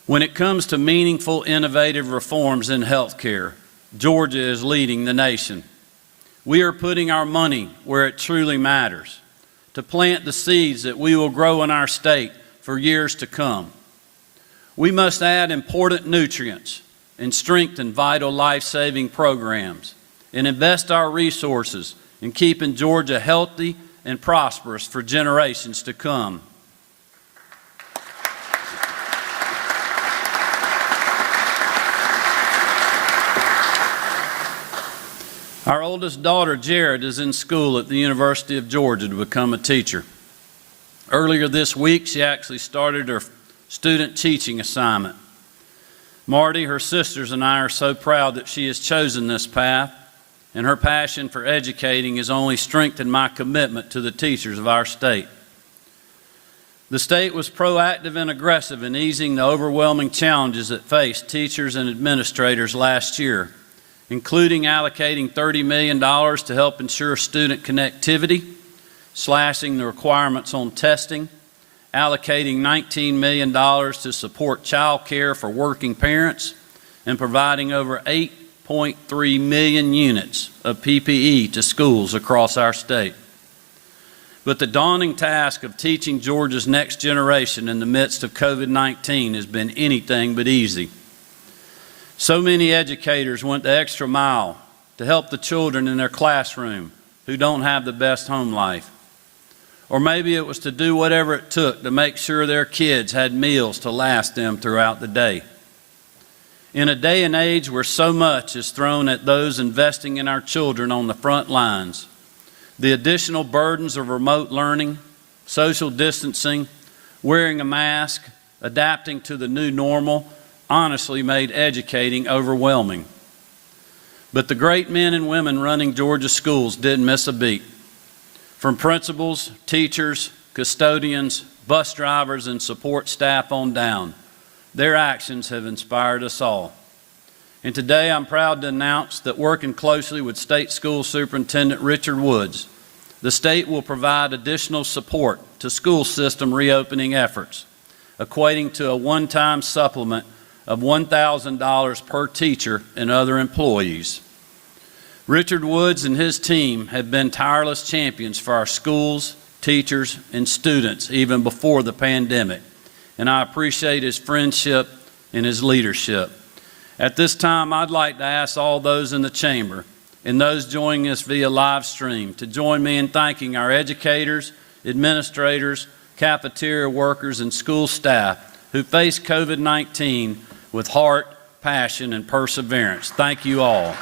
When it comes to meaningful, innovative reforms in health care, Georgia is leading the nation. We are putting our money where it truly matters, to plant the seeds that we will grow in our state for years to come. We must add important nutrients and strengthen vital life-saving programs and invest our resources in keeping Georgia healthy and prosperous for generations to come. Our oldest daughter, Jared, is in school at the University of Georgia to become a teacher. Earlier this week, she actually started her student teaching assignment. Marty, her sisters, and I are so proud that she has chosen this path, and her passion for educating has only strengthened my commitment to the teachers of our state. The state was proactive and aggressive in easing the overwhelming challenges that faced teachers and administrators last year, including allocating $30 million to help ensure student connectivity, slashing the requirements on testing, allocating $19 million to support child care for working parents, and providing over 8.3 million units of PPE to schools across our state. But the daunting task of teaching Georgia's next generation in the midst of COVID-19 has been anything but easy. So many educators went the extra mile to help the children in their classroom who don't have the best home life. Or maybe it was to do whatever it took to make sure their kids had meals to last them throughout the day. In a day and age where so much is thrown at those investing in our children on the front lines, the additional burdens of remote learning, social distancing, wearing a mask, adapting to the new normal, honestly made educating overwhelming. But the great men and women running Georgia schools didn't miss a beat. From principals, teachers, custodians, bus drivers, and support staff on down, their actions have inspired us all. And today I'm proud to announce that working closely with State School Superintendent Richard Woods, the state will provide additional support to school system reopening efforts, equating to a one-time supplement of $1,000 per teacher and other employees. Richard Woods and his team have been tireless champions for our schools, teachers, and students even before the pandemic, and I appreciate his friendship and his leadership. At this time, I'd like to ask all those in the chamber and those joining us via live stream to join me in thanking our educators, administrators, cafeteria workers, and school staff who faced COVID-19 with heart, passion, and perseverance. Thank you all.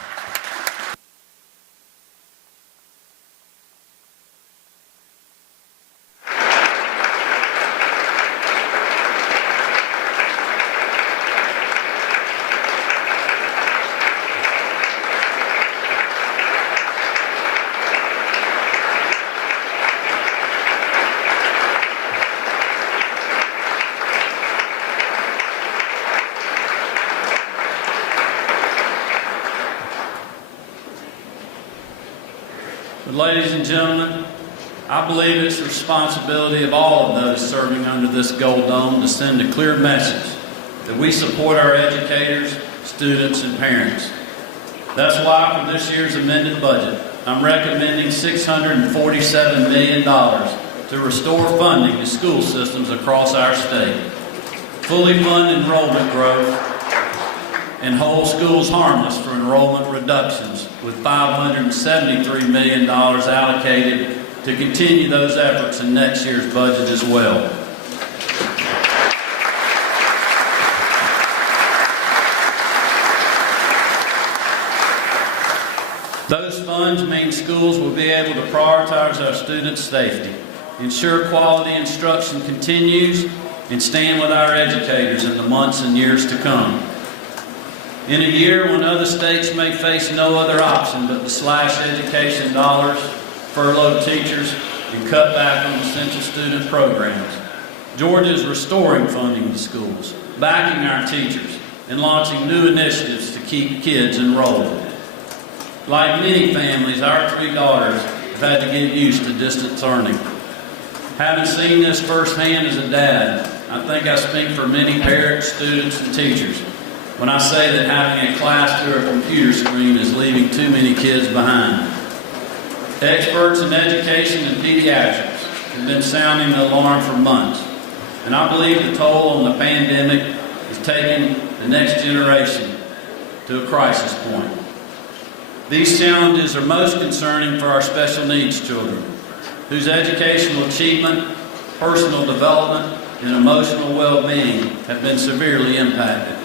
ladies and gentlemen, I believe it's the responsibility of all of those serving under this gold dome to send a clear message that we support our educators, students, and parents. That's why for this year's amended budget, I'm recommending $647 million to restore funding to school systems across our state, fully fund enrollment growth, and hold schools harmless for enrollment reductions, with $573 million allocated to continue those efforts in next year's budget as well. Those funds mean schools will be able to prioritize our students' safety, ensure quality instruction continues, and stand with our educators in the months and years to come. In a year when other states may face no other option but to slash education dollars, furlough teachers, and cut back on essential student programs, Georgia is restoring funding to schools, backing our teachers, and launching new initiatives to keep kids enrolled. Like many families, our 3 daughters have had to get used to distance learning. Having seen this firsthand as a dad, I think I speak for many parents, students, and teachers when I say that having a class through a computer screen is leaving too many kids behind. Experts in education and pediatrics have been sounding the alarm for months, and I believe the toll on the pandemic is taking the next generation to a crisis point. These challenges are most concerning for our special needs children, whose educational achievement, personal development, and emotional well-being have been severely impacted.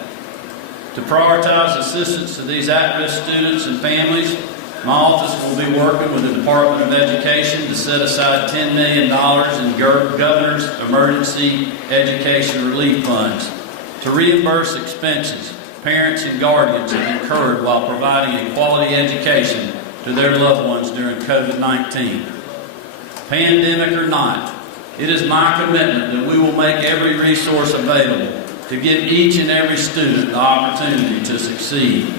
To prioritize assistance to these at-risk students and families, my office will be working with the Department of Education to set aside $10 million in Governor's Emergency Education Relief Funds to reimburse expenses parents and guardians have incurred while providing a quality education to their loved ones during COVID-19. Pandemic or not, it is my commitment that we will make every resource available to give each and every student the opportunity to succeed.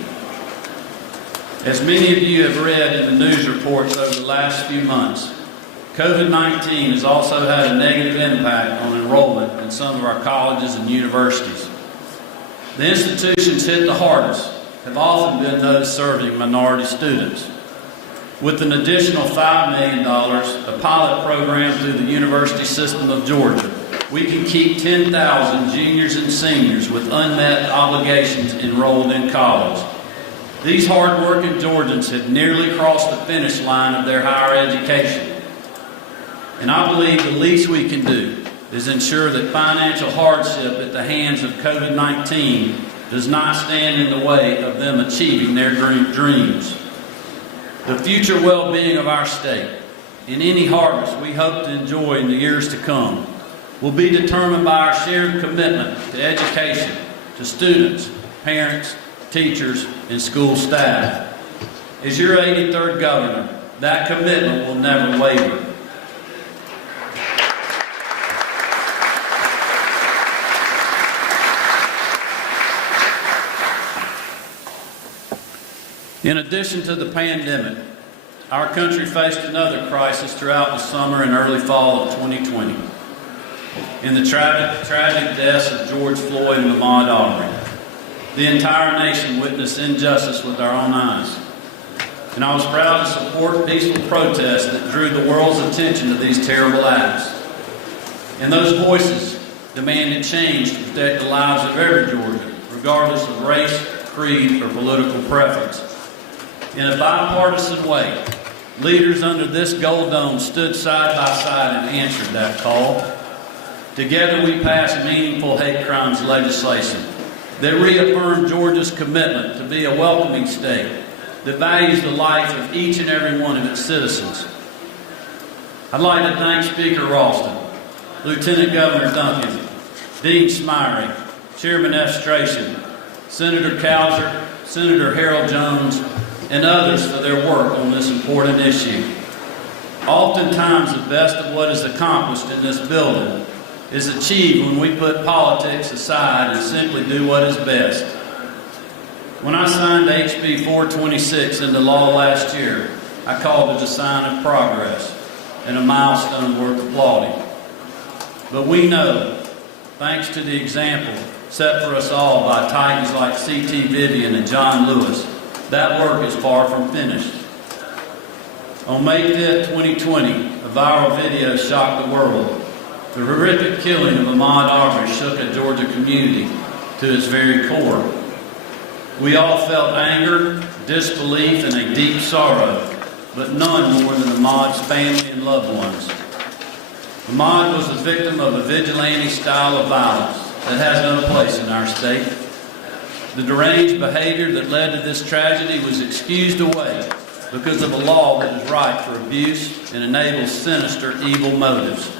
As many of you have read in the news reports over the last few months, COVID-19 has also had a negative impact on enrollment in some of our colleges and universities. The institutions hit the hardest have often been those serving minority students. With an additional $5 million, a pilot program through the University System of Georgia, we can keep 10,000 juniors and seniors with unmet obligations enrolled in college. These hard-working Georgians have nearly crossed the finish line of their higher education. And I believe the least we can do is ensure that financial hardship at the hands of COVID-19 does not stand in the way of them achieving their dreams. The future well-being of our state and any harvest we hope to enjoy in the years to come will be determined by our shared commitment to education, to students, parents, teachers, and school staff. As your 83rd governor, that commitment will never waver. In addition to the pandemic, our country faced another crisis throughout the summer and early fall of 2020. In the tragic deaths of George Floyd and Ahmaud Arbery, the entire nation witnessed injustice with our own eyes. And I was proud to support peaceful protests that drew the world's attention to these terrible acts. And those voices demanded change to protect the lives of every Georgian, regardless of race, creed, or political preference. In a bipartisan way, leaders under this gold dome stood side by side and answered that call. Together we passed meaningful hate crimes legislation that reaffirmed Georgia's commitment to be a welcoming state that values the life of each and every one of its citizens. I'd like to thank Speaker Ralston, Lieutenant Governor Duncan, Dean Smyrie, Chairman F. Strachan, Senator Cowser, Senator Harold Jones, and others for their work on this important issue. Oftentimes, the best of what is accomplished in this building is achieved when we put politics aside and simply do what is best. When I signed HB 426 into law last year, I called it a sign of progress and a milestone worth applauding. But we know, thanks to the example set for us all by titans like C.T. Vivian and John Lewis, that work is far from finished. On May 5th, 2020, a viral video shocked the world. The horrific killing of Ahmaud Arbery shook a Georgia community to its very core. We all felt anger, disbelief, and a deep sorrow, but none more than Ahmaud's family and loved ones. Ahmaud was the victim of a vigilante style of violence that has no place in our state. The deranged behavior that led to this tragedy was excused away because of a law that is right for abuse and enables sinister, evil motives.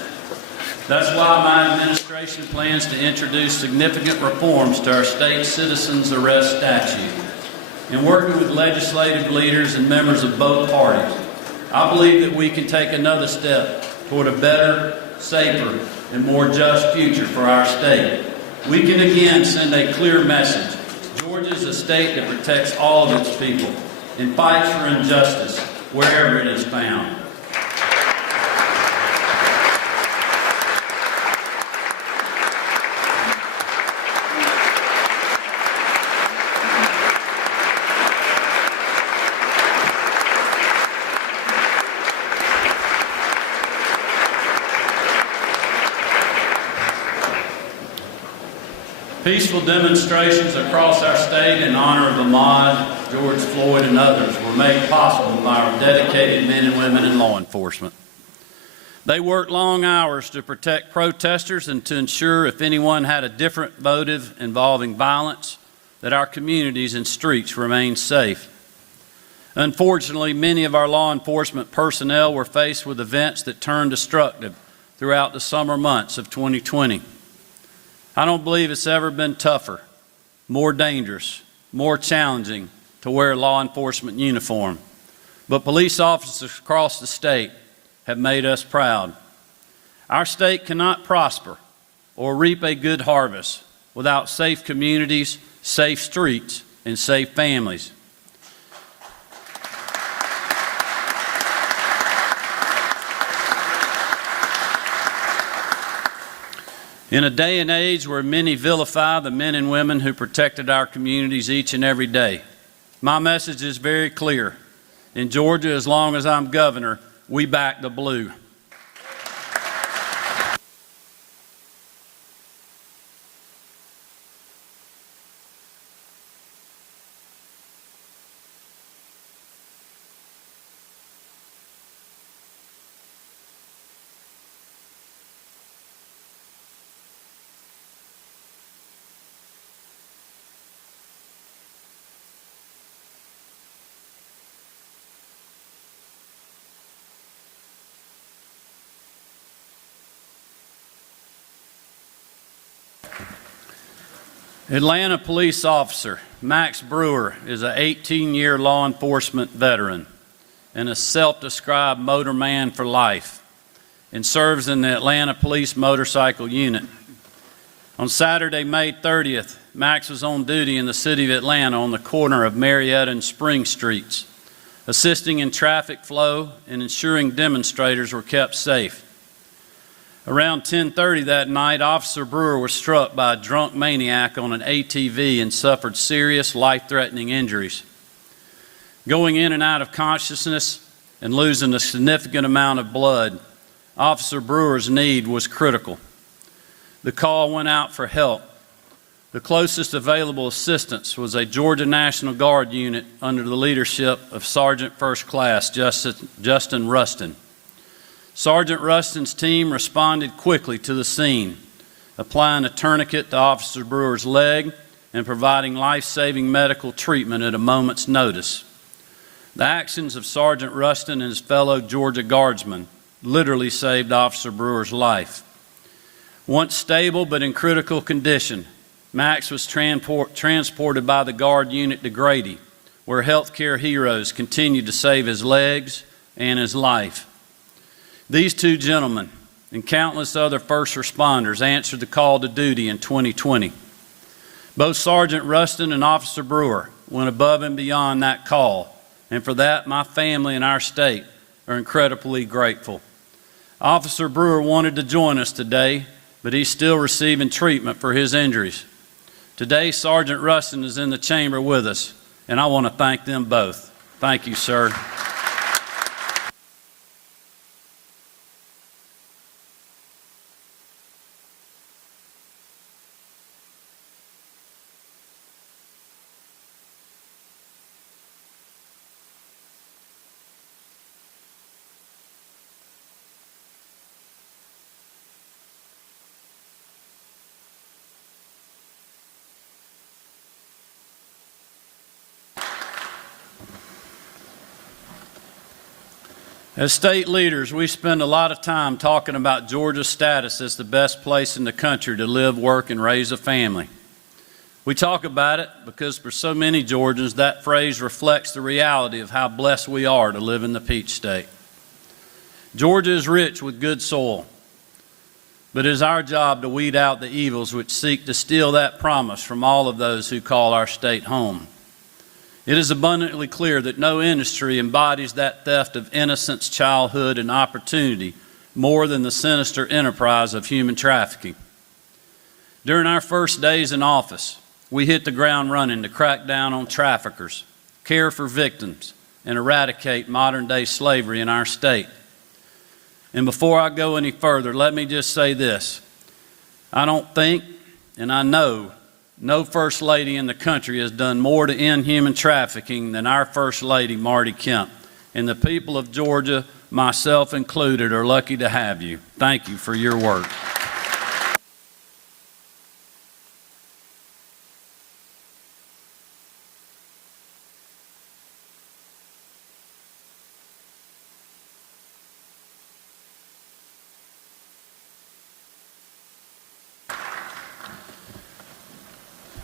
That's why my administration plans to introduce significant reforms to our state citizens arrest statute. In working with legislative leaders and members of both parties, I believe that we can take another step toward a better, safer, and more just future for our state. We can again send a clear message. Georgia is a state that protects all of its people and fights for injustice wherever it is found. Peaceful demonstrations across our state in honor of Ahmaud, George Floyd, and others were made possible by our dedicated men and women in law enforcement. They worked long hours to protect protesters and to ensure if anyone had a different motive involving violence, that our communities and streets remained safe. Unfortunately, many of our law enforcement personnel were faced with events that turned destructive throughout the summer months of 2020. I don't believe it's ever been tougher, more dangerous, more challenging to wear a law enforcement uniform. But police officers across the state have made us proud. Our state cannot prosper or reap a good harvest without safe communities, safe streets, and safe families. In a day and age where many vilify the men and women who protected our communities each and every day, my message is very clear. In Georgia, as long as I'm governor, we back the blue. Atlanta police officer Max Brewer is an 18-year law enforcement veteran and a self-described motorman for life and serves in the Atlanta Police Motorcycle Unit. On Saturday, May 30th, Max was on duty in the city of Atlanta on the corner of Marietta and Spring Streets, assisting in traffic flow and ensuring demonstrators were kept safe. Around 10:30 that night, Officer Brewer was struck by a drunk maniac on an ATV and suffered serious, life-threatening injuries. Going in and out of consciousness and losing a significant amount of blood, Officer Brewer's need was critical. The call went out for help. The closest available assistance was a Georgia National Guard unit under the leadership of Sergeant First Class Justin Rustin. Sergeant Rustin's team responded quickly to the scene, applying a tourniquet to Officer Brewer's leg and providing life-saving medical treatment at a moment's notice. The actions of Sergeant Rustin and his fellow Georgia Guardsmen literally saved Officer Brewer's life. Once stable but in critical condition, Max was transported by the Guard unit to Grady, where healthcare heroes continued to save his legs and his life. These two gentlemen and countless other first responders answered the call to duty in 2020. Both Sergeant Rustin and Officer Brewer went above and beyond that call and for that, my family and our state are incredibly grateful. Officer Brewer wanted to join us today, but he's still receiving treatment for his injuries. Today, Sergeant Rustin is in the chamber with us, and I want to thank them both. Thank you, sir. As state leaders, we spend a lot of time talking about Georgia's status as the best place in the country to live, work, and raise a family. We talk about it because for so many Georgians, that phrase reflects the reality of how blessed we are to live in the Peach State. Georgia is rich with good soil, but it is our job to weed out the evils which seek to steal that promise from all of those who call our state home. It is abundantly clear that no industry embodies that theft of innocence, childhood, and opportunity more than the sinister enterprise of human trafficking. During our first days in office, we hit the ground running to crack down on traffickers, care for victims, and eradicate modern-day slavery in our state. And before I go any further, let me just say this. I don't think, and I know, no First Lady in the country has done more to end human trafficking than our First Lady, Marty Kemp. And the people of Georgia, myself included, are lucky to have you. Thank you for your work.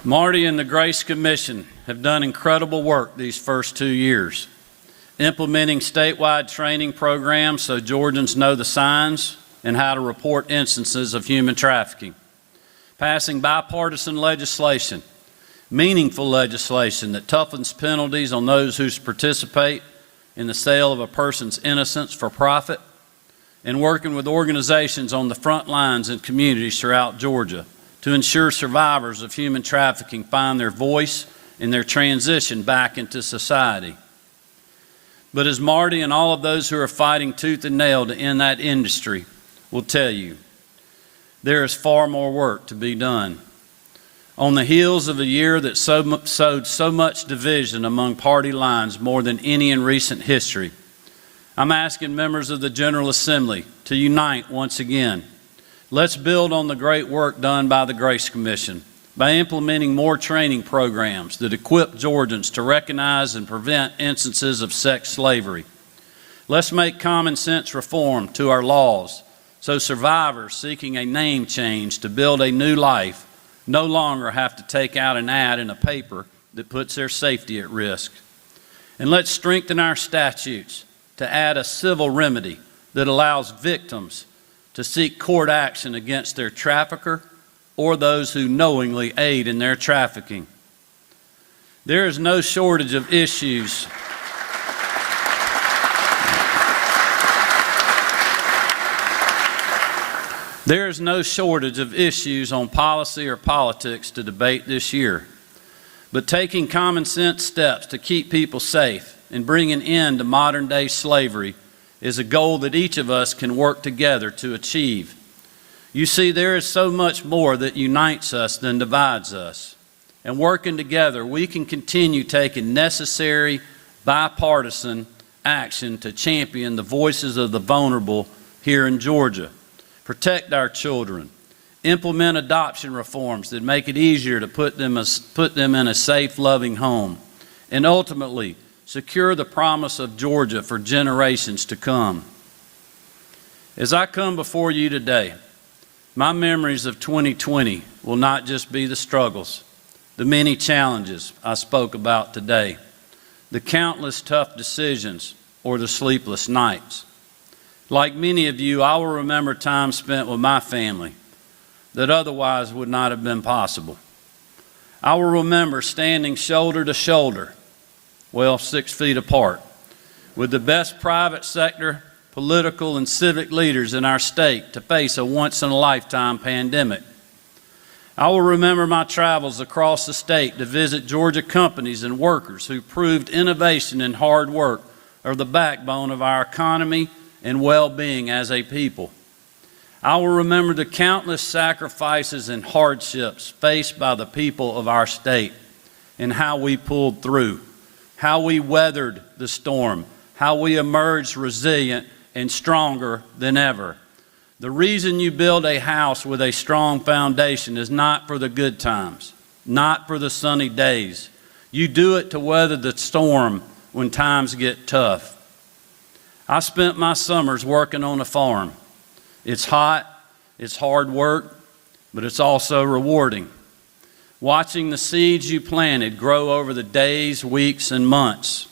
Marty and the Grace Commission have done incredible work these first 2 years, implementing statewide training programs so Georgians know the signs and how to report instances of human trafficking, passing bipartisan legislation, meaningful legislation that toughens penalties on those who participate in the sale of a person's innocence for profit, and working with organizations on the front lines in communities throughout Georgia to ensure survivors of human trafficking find their voice in their transition back into society. But as Marty and all of those who are fighting tooth and nail to end that industry will tell you, there is far more work to be done. On the heels of a year that sowed so much division among party lines more than any in recent history, I'm asking members of the General Assembly to unite once again. Let's build on the great work done by the Grace Commission by implementing more training programs that equip Georgians to recognize and prevent instances of sex slavery. Let's make common sense reform to our laws so survivors seeking a name change to build a new life no longer have to take out an ad in a paper that puts their safety at risk. And let's strengthen our statutes to add a civil remedy that allows victims to seek court action against their trafficker or those who knowingly aid in their trafficking. There is no shortage of issues. There is no shortage of issues on policy or politics to debate this year. But taking common sense steps to keep people safe and bring an end to modern day slavery is a goal that each of us can work together to achieve. You see, there is so much more that unites us than divides us. And working together, we can continue taking necessary bipartisan action to champion the voices of the vulnerable here in Georgia, protect our children, implement adoption reforms that make it easier to put them in a safe, loving home, and ultimately secure the promise of Georgia for generations to come. As I come before you today, my memories of 2020 will not just be the struggles, the many challenges I spoke about today, the countless tough decisions, or the sleepless nights. Like many of you, I will remember time spent with my family that otherwise would not have been possible. I will remember standing shoulder to shoulder well, 6 feet apart, with the best private sector, political, and civic leaders in our state to face a once-in-a-lifetime pandemic. I will remember my travels across the state to visit Georgia companies and workers who proved innovation and hard work are the backbone of our economy and well-being as a people. I will remember the countless sacrifices and hardships faced by the people of our state and how we pulled through, how we weathered the storm, how we emerged resilient and stronger than ever. The reason you build a house with a strong foundation is not for the good times, not for the sunny days. You do it to weather the storm when times get tough. I spent my summers working on a farm. It's hot, it's hard work, but it's also rewarding. Watching the seeds you planted grow over the days, weeks, and months,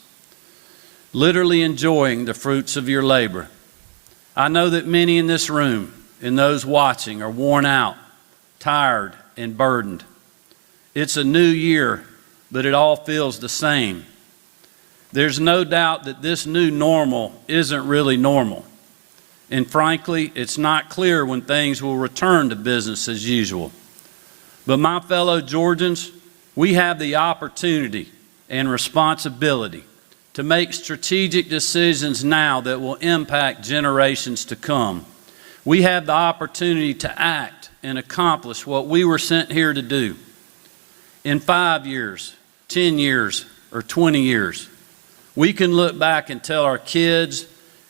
literally enjoying the fruits of your labor. I know that many in this room and those watching are worn out, tired, and burdened. It's a new year, but it all feels the same. There's no doubt that this new normal isn't really normal. And frankly, it's not clear when things will return to business as usual. But my fellow Georgians, we have the opportunity and responsibility to make strategic decisions now that will impact generations to come. We have the opportunity to act and accomplish what we were sent here to do. In 5 years, 10 years, or 20 years, we can look back and tell our kids,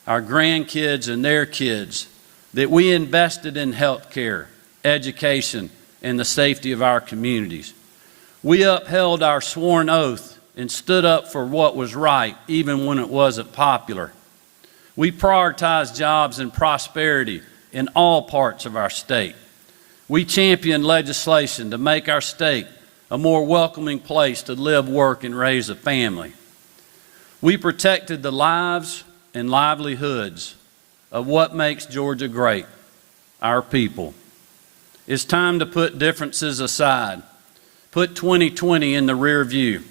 our grandkids, and their kids that we invested in health care, education, and the safety of our communities. We upheld our sworn oath and stood up for what was right, even when it wasn't popular. We prioritized jobs and prosperity in all parts of our state. We championed legislation to make our state a more welcoming place to live, work, and raise a family. We protected the lives and livelihoods of what makes Georgia great, our people. It's time to put differences aside, put 2020 in the rear view.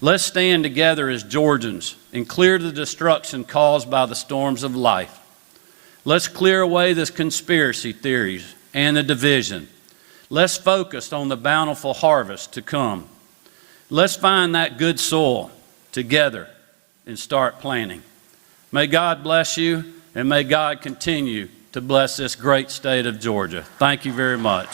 Let's stand together as Georgians and clear the destruction caused by the storms of life. Let's clear away the conspiracy theories and the division. Let's focus on the bountiful harvest to come. Let's find that good soil together and start planting. May God bless you, and may God continue to bless this great state of Georgia. Thank you very much.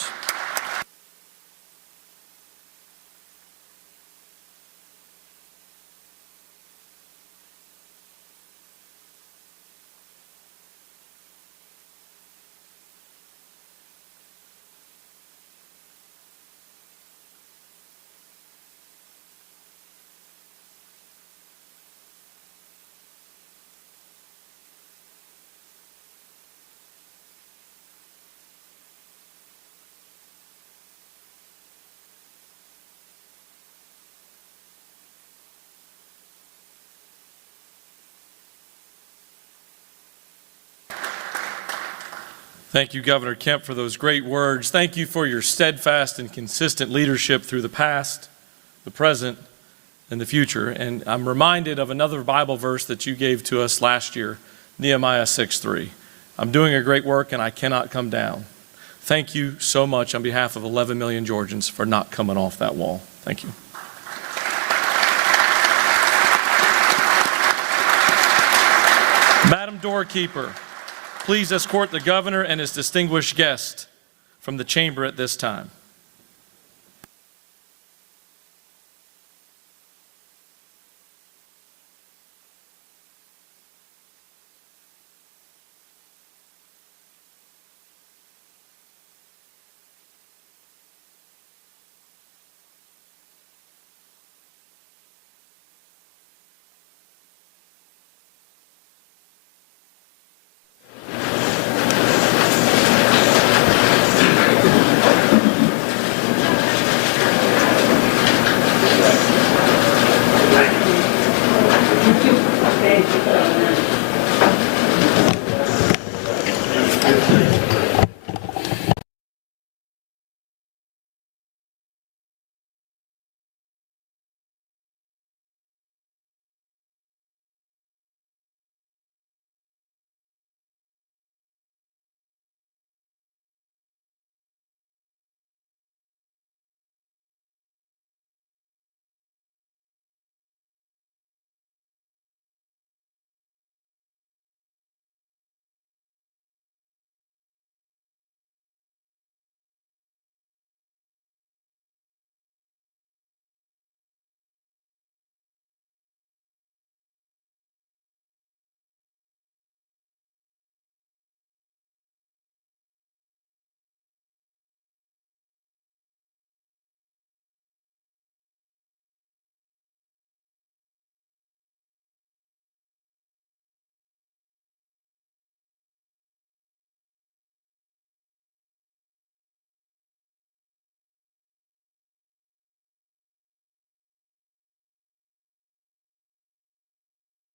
Thank you, Governor Kemp, for those great words. Thank you for your steadfast and consistent leadership through the past, the present, and the future. And I'm reminded of another Bible verse that you gave to us last year, Nehemiah 6:3. I'm doing a great work and I cannot come down. Thank you so much on behalf of 11 million Georgians for not coming off that wall. Thank you. Madam Doorkeeper, please escort the governor and his distinguished guest from the chamber at this time.